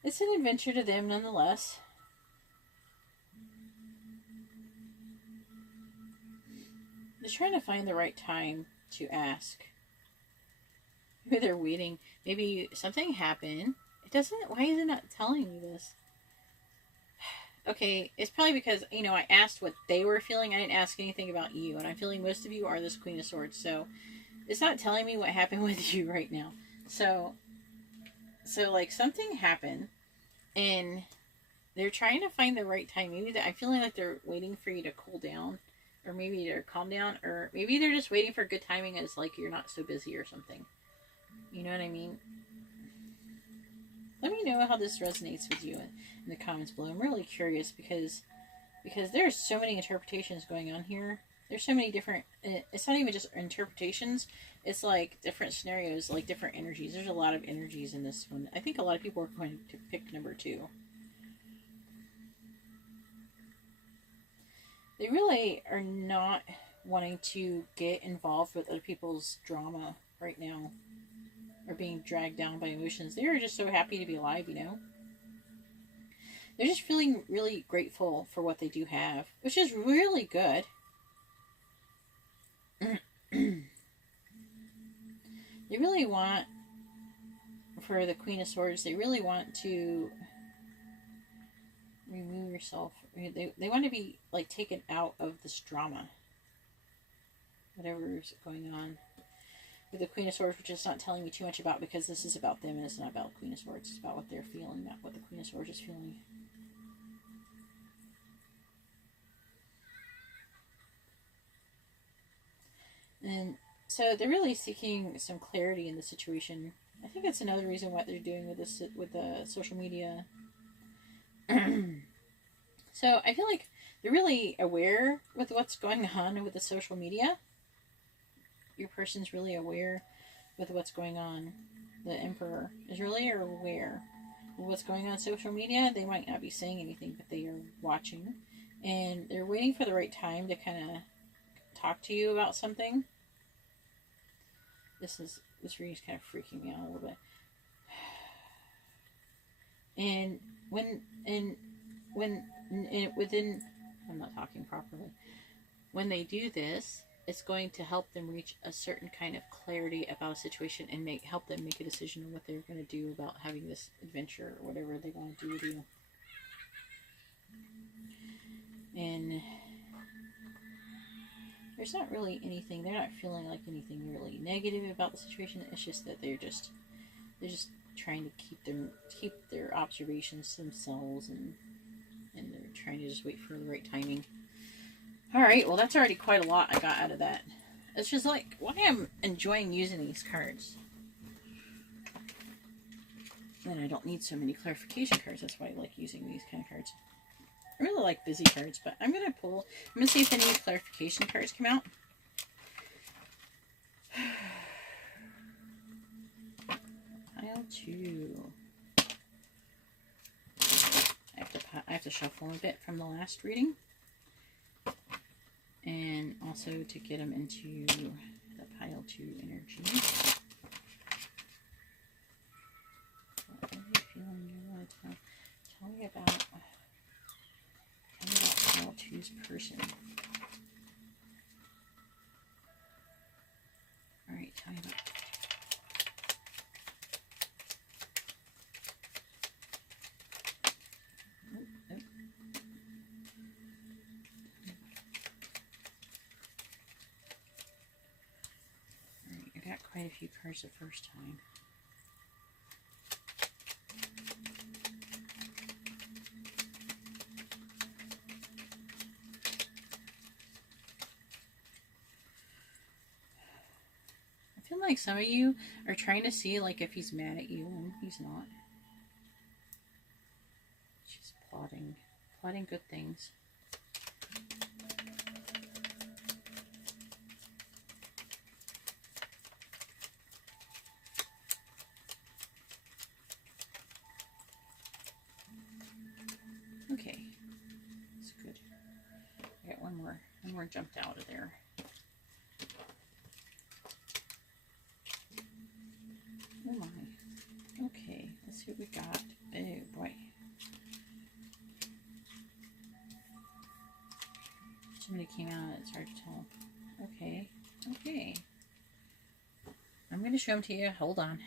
it's an adventure to them nonetheless. They're trying to find the right time to ask. Maybe they're waiting. Maybe something happened. Why is it not telling me this? Okay, it's probably because, you know, I asked what they were feeling. I didn't ask anything about you. And I'm feeling most of you are this Queen of Swords. So, it's not telling me what happened with you right now. So like, something happened. And they're trying to find the right time. Maybe I'm feeling like they're waiting for you to cool down. Or maybe they're calm down. Or maybe they're just waiting for good timing as, like, you're not so busy or something. You know what I mean? Let me know how this resonates with you in the comments below. I'm really curious because there's so many interpretations going on here. There's so many different, it's not even just interpretations, it's like different scenarios, like different energies. There's a lot of energies in this one. I think a lot of people are going to pick number 2. They really are not wanting to get involved with other people's drama right now, or being dragged down by emotions. They are just so happy to be alive, you know? They're just feeling really grateful for what they do have, which is really good. They really want, for the Queen of Swords, they really want to remove yourself. They want to be, like, taken out of this drama. Whatever's going on with the Queen of Swords, which is not telling me too much about, because this is about them and it's not about Queen of Swords. It's about what they're feeling, not what the Queen of Swords is feeling. And so they're really seeking some clarity in the situation. I think that's another reason what they're doing with this, with the social media. So I feel like they're really aware with what's going on with the social media. Your person's really aware with what's going on. The Emperor is really aware of what's going on social media. They might not be saying anything, but they are watching. And they're waiting for the right time to kind of talk to you about something. This reading's kind of freaking me out a little bit. And within, I'm not talking properly. When they do this, it's going to help them reach a certain kind of clarity about a situation and help them make a decision on what they're going to do about having this adventure or whatever they want to do with you. And there's not really anything, they're not feeling like anything really negative about the situation. It's just that they're just trying to keep their observations to themselves, and they're trying to just wait for the right timing. Alright, well that's already quite a lot I got out of that. It's just like why I'm enjoying using these cards. And I don't need so many clarification cards. That's why I like using these kind of cards. I really like busy cards, but I'm going to see if any clarification cards come out. Pile 2. I have to shuffle them a bit from the last reading. And also to get them into the pile 2 energy. What are you feeling you want to tell me about pile 2's person? Alright, tell me about quite a few cards the first time. I feel like some of you are trying to see like if he's mad at you, and he's not. She's plotting good things. Okay, that's good. I got one more jumped out of there. Oh my. Okay, let's see what we got. Oh boy. So many came out, it's hard to tell. Okay, okay. I'm going to show them to you. Hold on.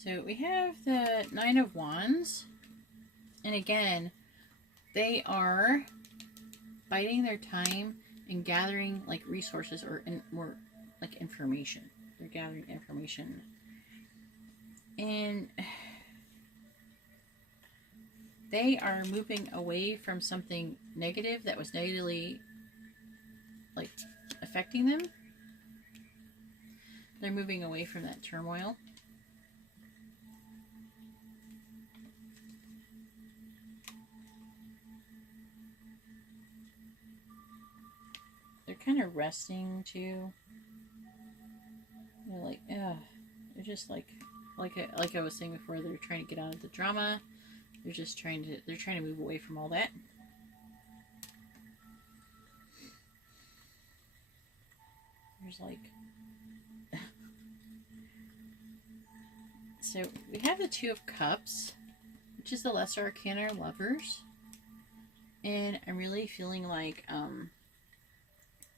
So we have the Nine of Wands, and again, they are biding their time and gathering like resources or more like information. They're gathering information, and they are moving away from something negative that was negatively like affecting them. They're moving away from that turmoil. They're kind of resting too. They're like, they're just like I was saying before, they're trying to get out of the drama. They're trying to move away from all that. There's like, so we have the Two of Cups, which is the Lesser Arcana, Lovers. And I'm really feeling like,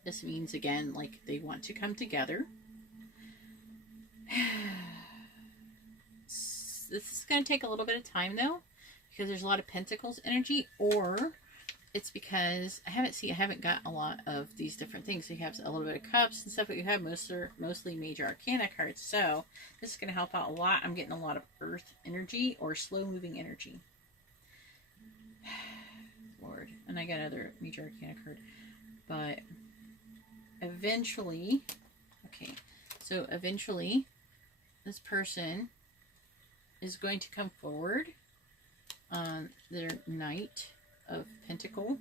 this means, again, like they want to come together. This is going to take a little bit of time, though, because there's a lot of Pentacles energy, or it's because I haven't got a lot of these different things. So you have a little bit of Cups and stuff, but you have mostly Major Arcana cards. So this is going to help out a lot. I'm getting a lot of Earth energy or slow-moving energy. Lord. And I got another Major Arcana card. But eventually, okay, so eventually this person is going to come forward on their Knight of Pentacle.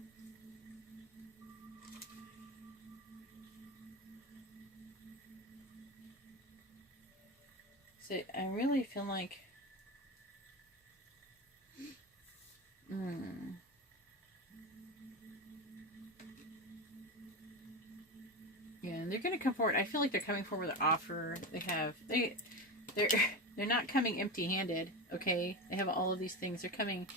So I really feel like they're going to come forward. I feel like they're coming forward with an offer. They're not coming empty-handed, okay? They have all of these things. They're coming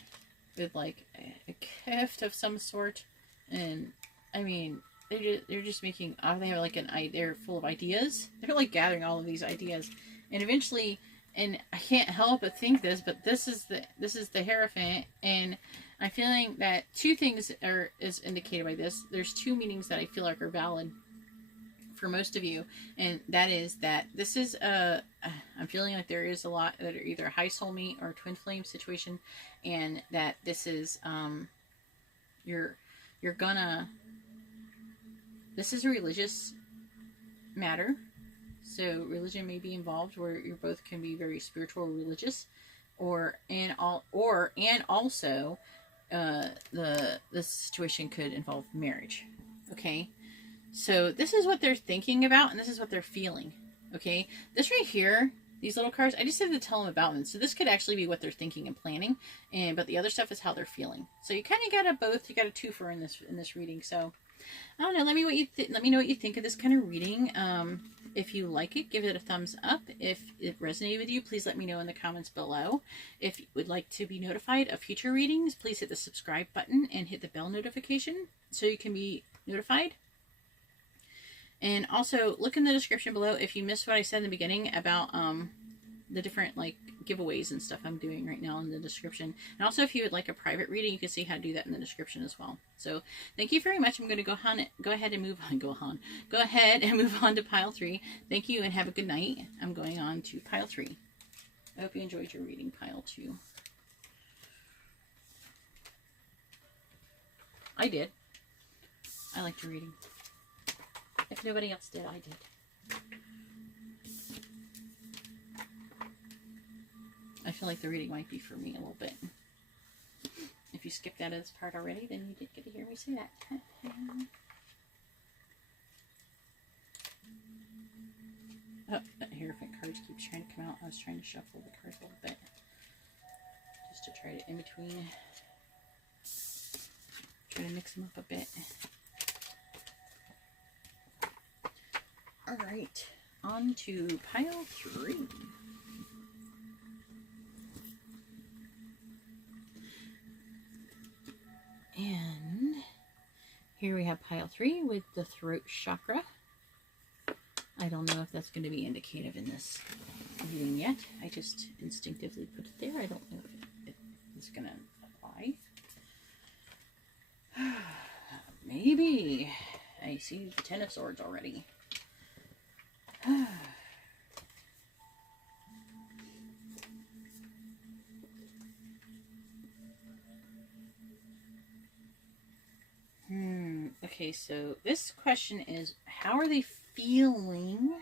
with like a gift of some sort, and I mean, they're just making. They have like they're full of ideas. They're like gathering all of these ideas, and eventually, and I can't help but think this, but this is the Hierophant, and I'm feeling that two things is indicated by this. There's two meanings that I feel like are valid for most of you, and that is that this is I'm feeling like there is a lot that are either a high soulmate or twin flame situation, and that this is this is a religious matter, so religion may be involved where you both can be very spiritual or religious, and also this situation could involve marriage. Okay, so this is what they're thinking about, and this is what they're feeling. Okay, this right here, these little cards, I just have to tell them about them. So this could actually be what they're thinking and planning, but the other stuff is how they're feeling. So you kind of got you got a twofer in this reading. So I don't know. Let me know what you think of this kind of reading. If you like it, give it a thumbs up. If it resonated with you, please let me know in the comments below. If you would like to be notified of future readings, please hit the subscribe button and hit the bell notification so you can be notified. And also, look in the description below if you missed what I said in the beginning about the different like giveaways and stuff I'm doing right now in the description. And also, if you would like a private reading, you can see how to do that in the description as well. So, thank you very much. I'm going to go ahead and move on to pile 3. Thank you and have a good night. I'm going on to pile 3. I hope you enjoyed your reading, pile 2. I did. I liked your reading. If nobody else did, I did. I feel like the reading might be for me a little bit. If you skipped out of this part already, then you did get to hear me say that. Oh, that Hierophant cards keeps trying to come out. I was trying to shuffle the cards a little bit. Just to try to in between. Try to mix them up a bit. Alright, on to pile 3. And here we have pile 3 with the throat chakra. I don't know if that's going to be indicative in this reading yet. I just instinctively put it there. I don't know if it is going to apply. Maybe. I see the 10 of Swords already. Okay, so this question is, how are they feeling?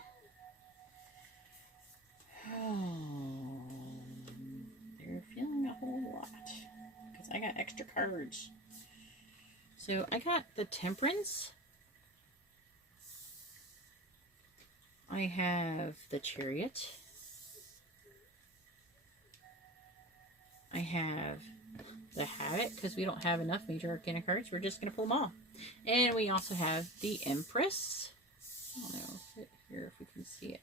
They're feeling a whole lot. Because I got extra cards. So I got the Temperance. I have the Chariot. I have the Habit, because we don't have enough Major Arcana cards. We're just going to pull them all. And we also have the Empress. I don't know here if we can see it.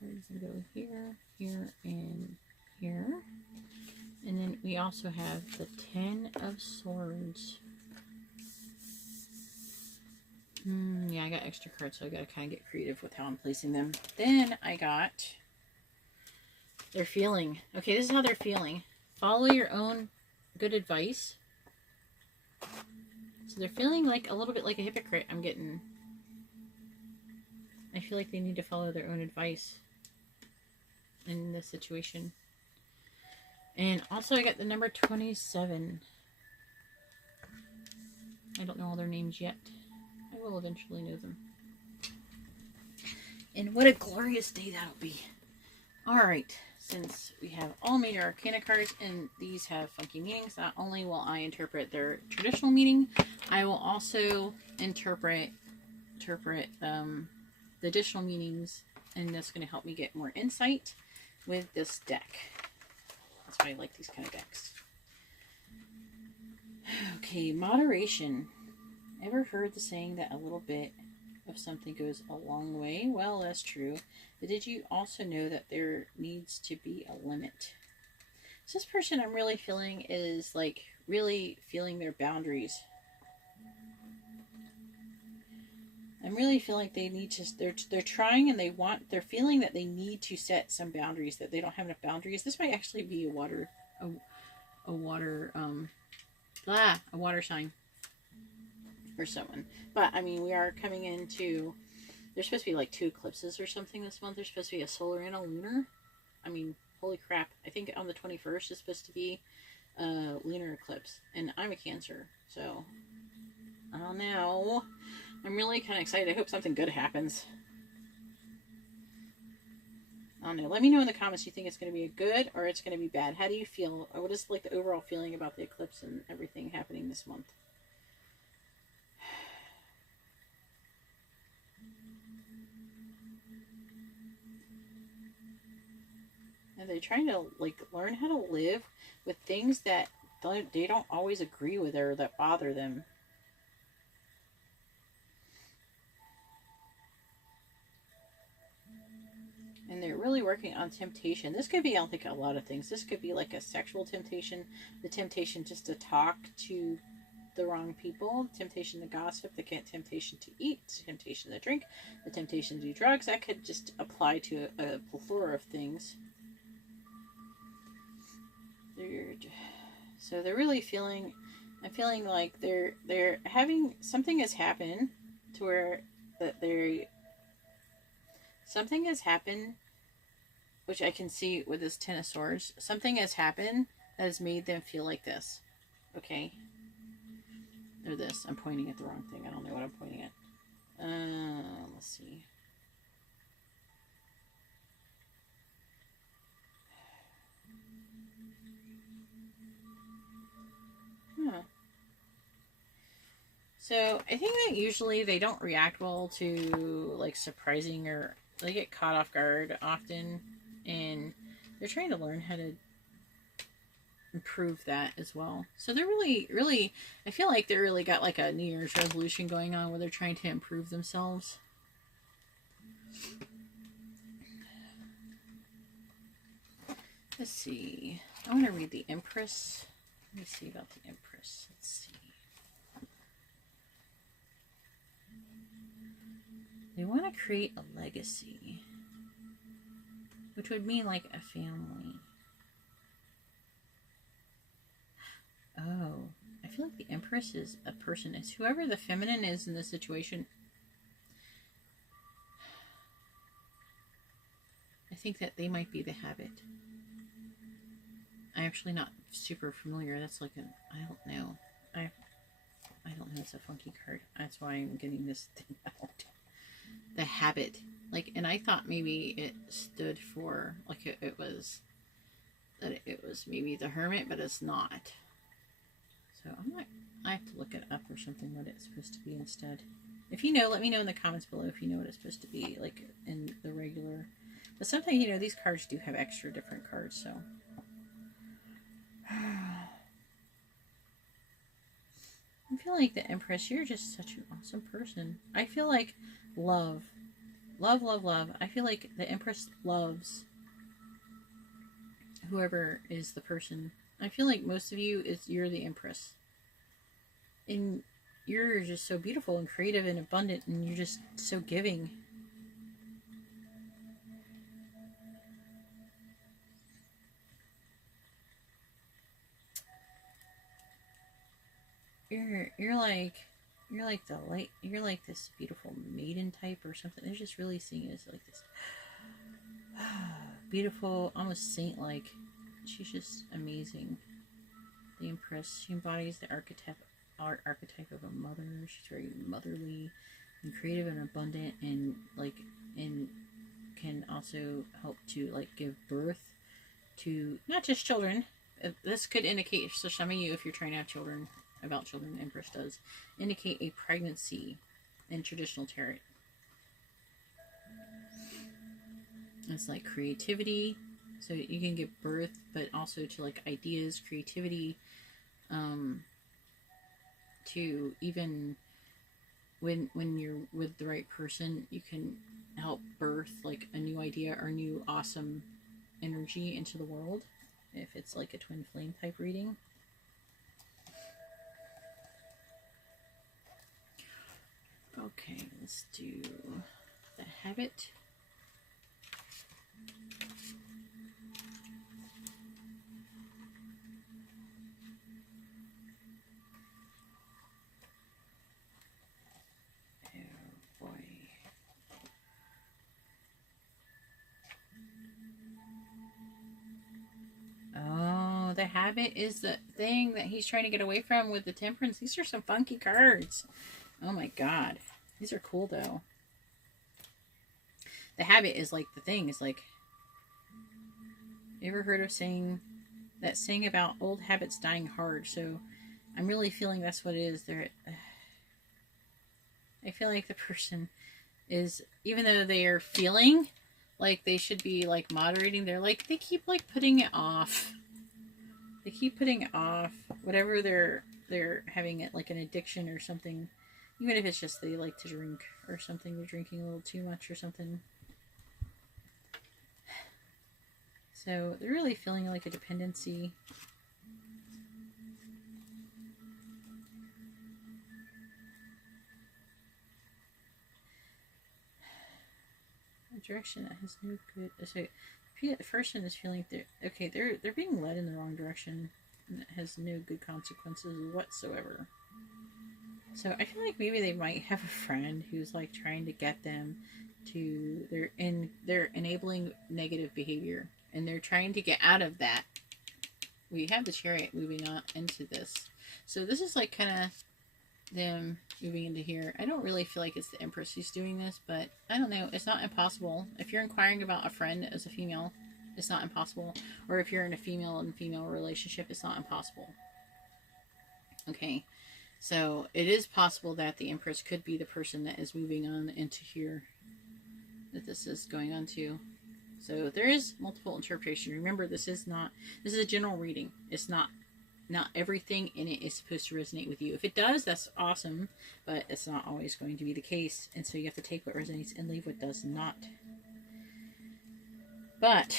Cards can go here, here, and here. And then we also have the 10 of Swords. Yeah, I got extra cards, so I gotta kind of get creative with how I'm placing them. Then I got their feeling. Okay, this is how they're feeling. Follow your own good advice. So they're feeling like a little bit like a hypocrite. I'm getting. I feel like they need to follow their own advice in this situation. And also I got the number 27. I don't know all their names yet. I will eventually know them. And what a glorious day that'll be. Alright, since we have all Major Arcana cards and these have funky meanings, not only will I interpret their traditional meaning, I will also interpret the additional meanings, and that's going to help me get more insight with this deck. That's why I like these kind of decks. Okay, moderation. Ever heard the saying that a little bit of something goes a long way? Well, that's true. But did you also know that there needs to be a limit? So this person I'm really feeling is like really feeling their boundaries. I'm really feeling like they need to, they're trying and they're feeling that they need to set some boundaries, that they don't have enough boundaries. This might actually be a water sign for someone. But I mean, we are coming into, there's supposed to be like 2 eclipses or something this month. There's supposed to be a solar and a lunar. I mean, holy crap. I think on the 21st is supposed to be a lunar eclipse. And I'm a Cancer, so I don't know. I'm really kind of excited. I hope something good happens. I don't know. Let me know in the comments, you think it's going to be a good or it's going to be bad. How do you feel? What is like the overall feeling about the eclipse and everything happening this month? And they're trying to like learn how to live with things that they don't always agree with or that bother them. And they're really working on temptation. This could be, I don't think, a lot of things. This could be like a sexual temptation, the temptation just to talk to the wrong people, the temptation to gossip, the temptation to eat, the temptation to drink, the temptation to do drugs. That could just apply to a plethora of things. So they're really feeling, I'm feeling like they're having, something has happened to where that something has happened, which I can see with this Ten of Swords. Something has happened that has made them feel like this. Okay? Or this. I'm pointing at the wrong thing. I don't know what I'm pointing at. Let's see. So I think that usually they don't react well to like surprising, or they get caught off guard often, and they're trying to learn how to improve that as well. So they're really, I feel like they're really got like a New Year's resolution going on where they're trying to improve themselves. Let's see. I want to read the Empress. Let me see about the Empress. Let's see. They want to create a legacy, which would mean like a family. Oh, I feel like the Empress is a person. It's whoever the feminine is in this situation. I think that they might be the Habit. I'm actually not super familiar. That's like I don't know. I don't know. It's a funky card. That's why I'm getting this thing out. The Habit. Like, and I thought maybe it stood for, like, it was, that it was maybe the Hermit, but it's not. So I have to look it up or something, what it's supposed to be instead. If you know, let me know in the comments below if you know what it's supposed to be, like, in the regular. But sometimes, you know, these cards do have extra different cards, so. I feel like the Empress, you're just such an awesome person. I feel like love. Love, love, love. I feel like the Empress loves whoever is the person. I feel like most of you, you're the Empress. And you're just so beautiful and creative and abundant, and you're just so giving. You're like the light. You're like this beautiful maiden type or something. They're just really seeing it as like this beautiful, almost saint-like. She's just amazing. The Empress. She embodies the archetype of a mother. She's very motherly and creative and abundant, and can also help to like give birth to not just children. This could indicate, so some of you, if you're trying to have children, about children, the Empress does indicate a pregnancy in traditional tarot. It's like creativity, so you can give birth, but also to like ideas, creativity, too. Even when you're with the right person, you can help birth like a new idea or new awesome energy into the world, if it's like a twin flame type reading. Okay, let's do the habit. Oh boy. Oh, the habit is the thing that he's trying to get away from with the temperance. These are some funky cards. Oh my god. These are cool though. The habit is like the thing. Is like, you ever heard of saying about old habits dying hard? So I'm really feeling that's what it is. I feel like the person is, even though they are feeling like they should be like moderating, they keep like putting it off. They keep putting it off whatever they're having it like an addiction or something. Even if it's just they like to drink or something, they're drinking a little too much or something. So they're really feeling like a dependency. A direction that has no good. So the person is feeling they're being led in the wrong direction, and it has no good consequences whatsoever. So I feel like maybe they might have a friend who's like trying to get them to they're enabling negative behavior, and they're trying to get out of that. We have the Chariot moving on into this. So this is like kind of them moving into here. I don't really feel like it's the Empress who's doing this, but I don't know. It's not impossible. If you're inquiring about a friend as a female, it's not impossible. Or if you're in a female and female relationship, it's not impossible. Okay. So it is possible that the Empress could be the person that is moving on into here, that this is going on to. So there is multiple interpretation. Remember, this is a general reading. It's not everything in it is supposed to resonate with you. If it does, that's awesome, but it's not always going to be the case. And so you have to take what resonates and leave what does not. But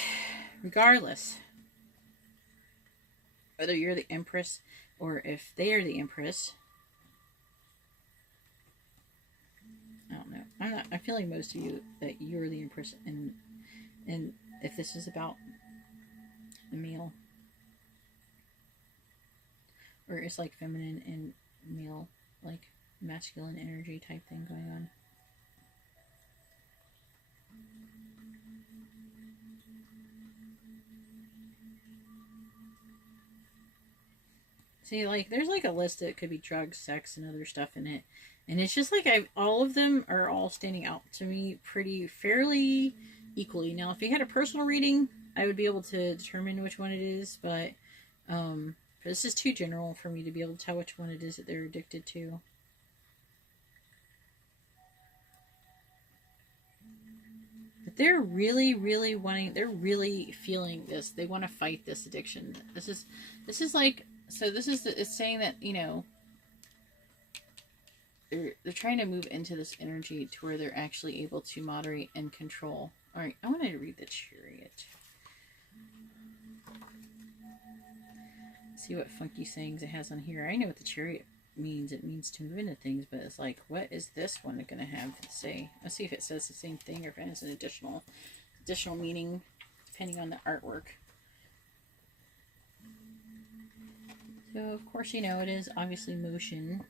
regardless, whether you're the Empress or if they are the Empress, I don't know. I'm feeling most of you that you're the Empress, and if this is about the male, or it's like feminine and male, like masculine energy type thing going on. See, like, there's like a list that could be drugs, sex, and other stuff in it. And it's just like all of them are all standing out to me fairly equally. Now, if you had a personal reading, I would be able to determine which one it is, but this is too general for me to be able to tell which one it is that they're addicted to. But they're really, really they're really feeling this. They want to fight this addiction. This is like, so this is, it's saying that, you know, they're trying to move into this energy to where they're actually able to moderate and control. All right, I want to read the Chariot. See what funky sayings it has on here. I know what the Chariot means. It means to move into things, but it's like, what is this one going to have to say? Let's see if it says the same thing or if it has an additional meaning depending on the artwork. So, of course, you know, it is obviously motion.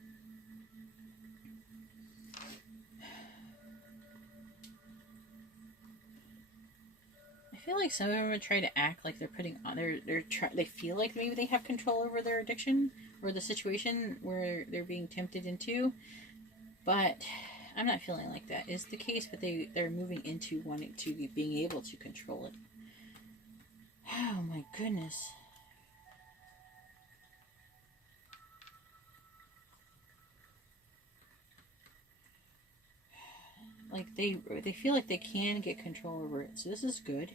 I feel like some of them would try to act like they're putting on they feel like maybe they have control over their addiction or the situation where they're being tempted into, but I'm not feeling like that is the case. But they're moving into wanting to being able to control it. Oh my goodness. Like they feel like they can get control over it, so this is good.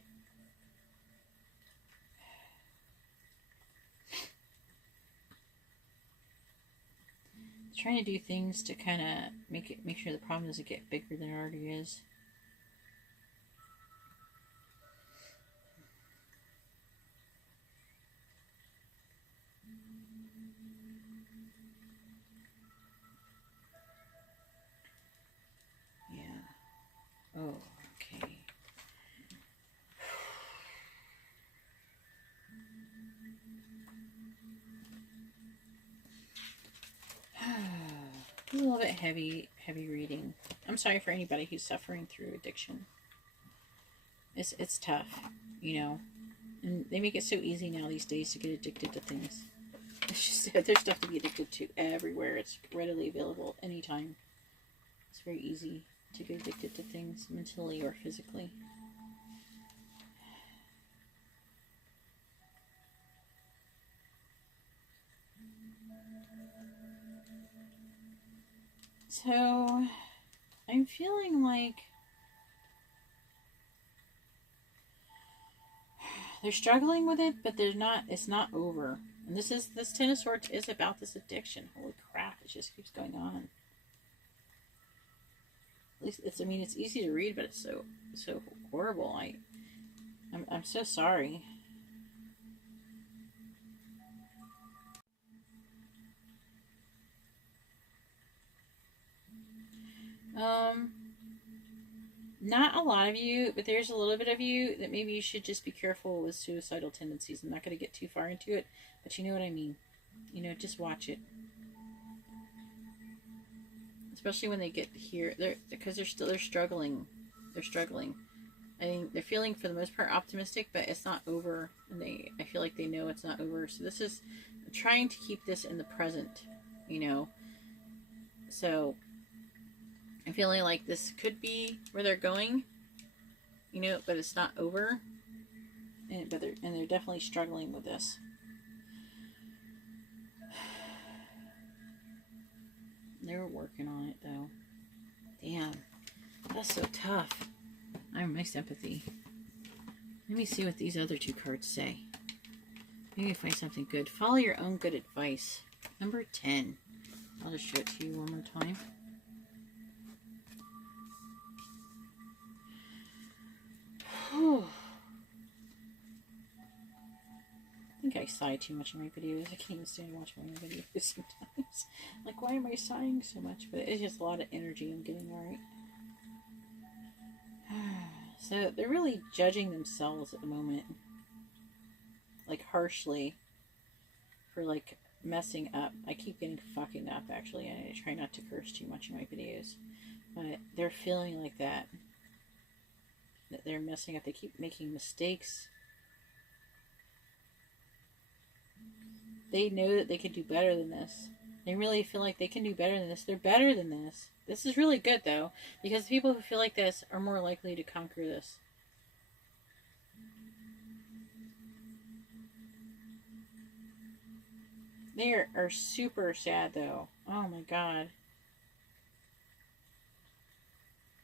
trying to do things to kind of make sure the problem doesn't get bigger than it already is. Yeah. Oh, okay. A little bit heavy reading. I'm sorry for anybody who's suffering through addiction. It's tough, you know. And they make it so easy now these days to get addicted to things. It's just, there's stuff to be addicted to everywhere. It's readily available anytime. It's very easy to get addicted to things, mentally or physically. So, I'm feeling like they're struggling with it, but they're not. It's not over. And this Ten of Swords is about this addiction. Holy crap! It just keeps going on. At least it's. I mean, it's easy to read, but it's so horrible. I'm so sorry. Not a lot of you, but there's a little bit of you that maybe you should just be careful with suicidal tendencies. I'm not going to get too far into it, but you know what I mean. You know, just watch it. Especially when they get here, because they're struggling. They're struggling. I mean, they're feeling for the most part optimistic, but it's not over, and I feel like they know it's not over. So this is trying to keep this in the present, you know. So I'm feeling like this could be where they're going, you know, but it's not over. And they're definitely struggling with this. They're working on it though. Damn, that's so tough. I have my sympathy. Let me see what these other two cards say. Maybe find something good. Follow your own good advice. Number 10. I'll just show it to you one more time. I think I sigh too much in my videos. I can't even stand watching my videos sometimes. Like, why am I sighing so much? But it's just a lot of energy I'm getting, right? So they're really judging themselves at the moment. Like, harshly. For, like, messing up. I keep getting fucking up, actually. I try not to curse too much in my videos. But they're feeling like that. That they're messing up. They keep making mistakes. They know that they can do better than this. They really feel like they can do better than this. They're better than this. This is really good, though, because people who feel like this are more likely to conquer this. They are super sad, though. Oh, my God.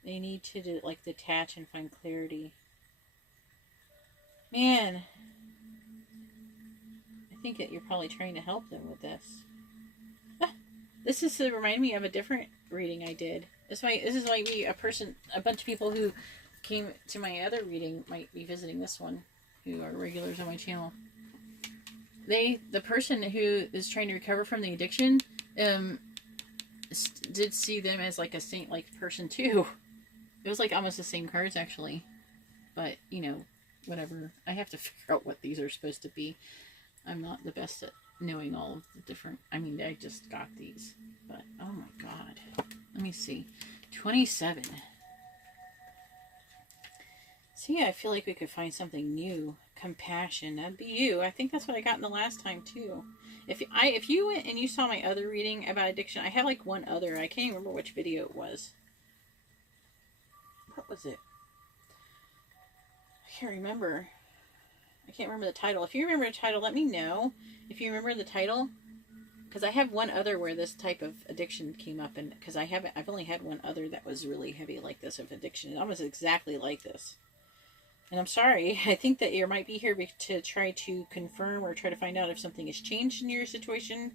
They need to, like, detach and find clarity. Man. I think that you're probably trying to help them with this. This is to remind me of a different reading I did. This is might be a bunch of people who came to my other reading might be visiting this one, who are regulars on my channel. The person who is trying to recover from the addiction, did see them as like a saint-like person too. It was like almost the same cards actually, but you know, whatever. I have to figure out what these are supposed to be. I'm not the best at knowing all of the different... I mean, I just got these. But, oh my God. Let me see. 27. So yeah, I feel like we could find something new. Compassion. That'd be you. I think that's what I got in the last time, too. If you went and you saw my other reading about addiction, I have like one other. I can't remember which video it was. What was it? I can't remember. I can't remember the title. If you remember the title, let me know if you remember the title. Because I have one other where this type of addiction came up. And because I've only had one other that was really heavy like this of addiction. It almost exactly like this. And I'm sorry. I think that you might be here to try to confirm or try to find out if something has changed in your situation.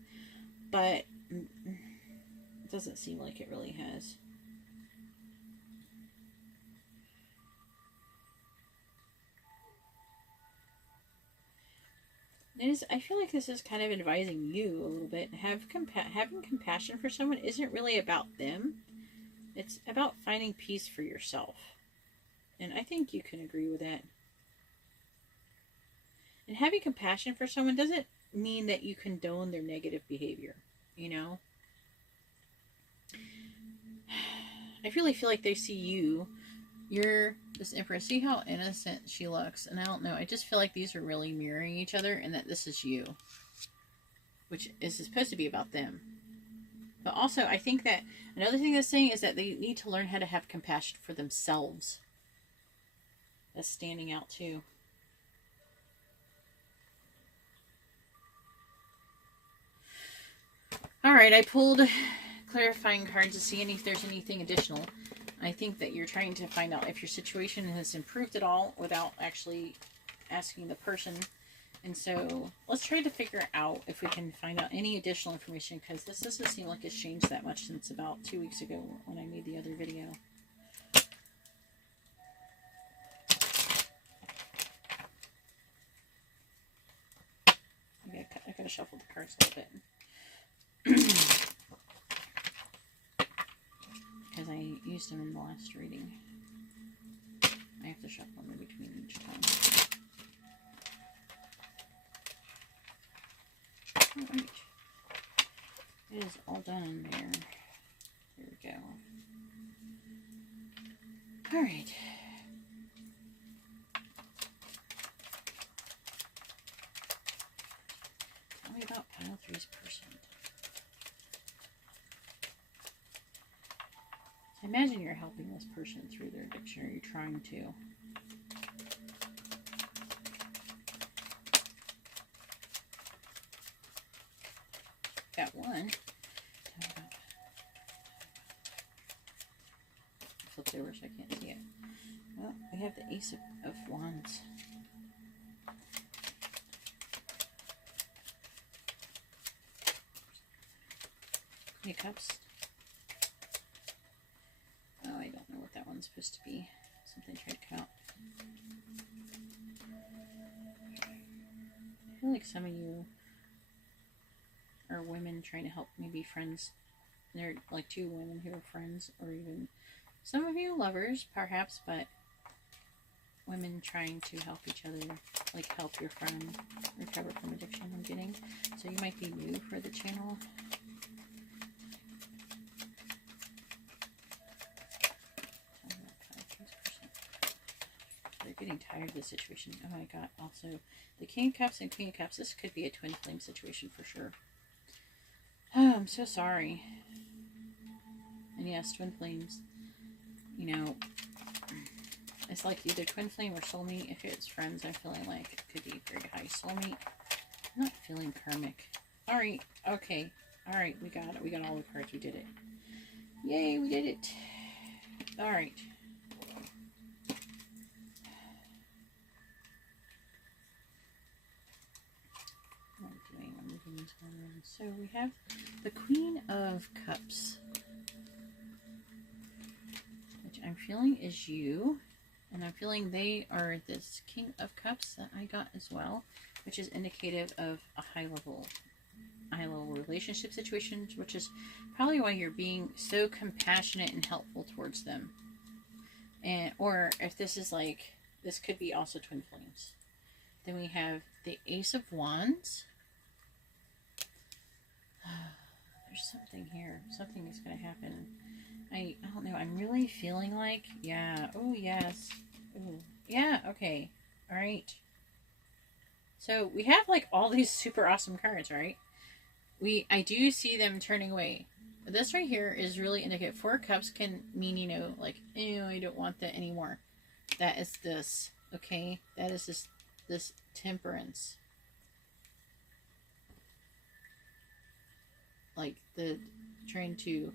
But It doesn't seem like it really has. I feel like this is kind of advising you a little bit. Having compassion for someone isn't really about them. It's about finding peace for yourself. And I think you can agree with that. And having compassion for someone doesn't mean that you condone their negative behavior, you know? I really feel like they see you. You're this Empress. See how innocent she looks. And I don't know. I just feel like these are really mirroring each other and that this is you. Which is supposed to be about them. But also, I think that another thing that's saying is that they need to learn how to have compassion for themselves. That's standing out too. Alright, I pulled clarifying cards to see if there's anything additional. I think that you're trying to find out if your situation has improved at all without actually asking the person. And so let's try to figure out if we can find out any additional information, because this doesn't seem like it's changed that much since about 2 weeks ago when I made the other video. I gotta shuffle the cards a little bit. Because I used them in the last reading. I have to shuffle them in between each time. Alright. It is all done in there. There we go. Alright. Tell me about Pile 3's person. I imagine you're helping this person through their addiction, or you're trying to. Got one. Flip it over so I can't see it. Well, we have the Ace of Wands. Queen of Cups. Oh, I don't know what that one's supposed to be. Something tried to come out. I feel like some of you are women trying to help maybe friends. They're like two women who are friends, or even some of you lovers, perhaps, but women trying to help each other, like help your friend recover from addiction, I'm getting. So you might be new for the channel. They're getting tired of the situation. Oh, I got also the King of Cups and Queen of Cups. This could be a twin flame situation for sure. Oh, I'm so sorry. And yes, twin flames, you know, it's like either twin flame or soulmate. If it's friends, I'm feeling like it could be very high soulmate. I'm not feeling karmic. Alright, okay. Alright, we got it. We got all the cards. We did it. Yay, we did it. Alright. So we have the Queen of Cups, which I'm feeling is you, and I'm feeling they are this King of Cups that I got as well, which is indicative of a high level relationship situations, which is probably why you're being so compassionate and helpful towards them. And or if this is like, this could be also twin flames. Then we have the Ace of Wands. There's something here. Something is going to happen. I don't know. I'm really feeling like, yeah. Oh, yes. Ooh. Yeah, okay. All right. So we have like all these super awesome cards, right? I do see them turning away. This right here is really indicative. 4 of Cups can mean, you know, like, ew, I don't want that anymore. That is this, okay? That is this Temperance. Like trying to,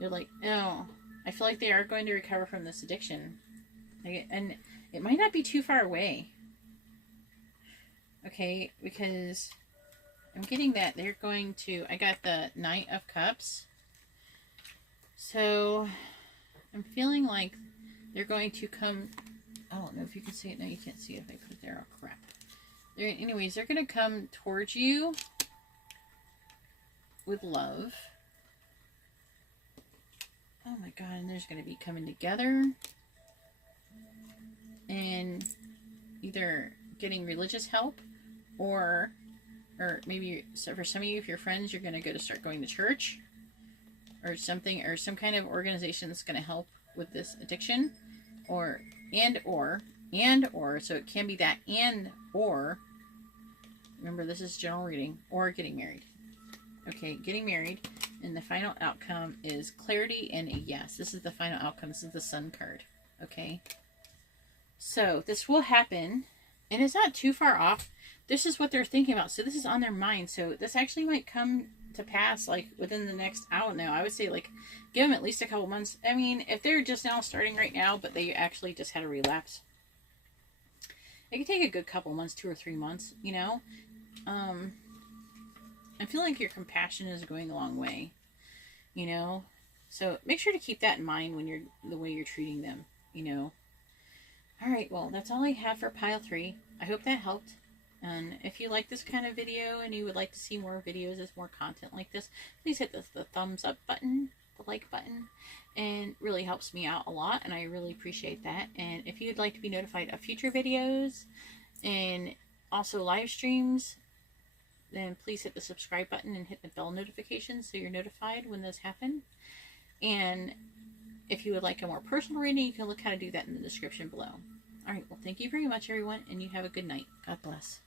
they're like, no, I feel like they are going to recover from this addiction. And it might not be too far away. Okay, because I'm getting that they're going to, I got the Knight of Cups. So I'm feeling like they're going to come. I don't know if you can see it. No, you can't see it if I put it there. Oh, crap. Anyways, they're going to come towards you with love. Oh my God, and there's going to be coming together and either getting religious help or maybe for some of you, if you're friends, you're going to start going to church or something, or some kind of organization that's going to help with this addiction, or so it can be that or remember, this is general reading, or getting married. Okay, getting married, and the final outcome is clarity and a yes. This is the final outcome. This is the Sun card. Okay, so this will happen, and it's not too far off. This is what they're thinking about, so this is on their mind. So this actually might come to pass like within the next, I don't know, I would say like give them at least a couple months. I mean, if they're just now starting right now, but they actually just had a relapse, it could take a good couple months, 2 or 3 months, you know. I feel like your compassion is going a long way, you know. So make sure to keep that in mind when you're the way you're treating them, you know. All right, well, that's all I have for pile 3. I hope that helped. And if you like this kind of video and you would like to see more videos with more content like this, please hit the thumbs up button, the like button, and really helps me out a lot, and I really appreciate that. And if you'd like to be notified of future videos and also live streams, then please hit the subscribe button and hit the bell notification so you're notified when those happen. And if you would like a more personal reading, you can look how to do that in the description below. All right, well, thank you very much, everyone, and you have a good night. God bless.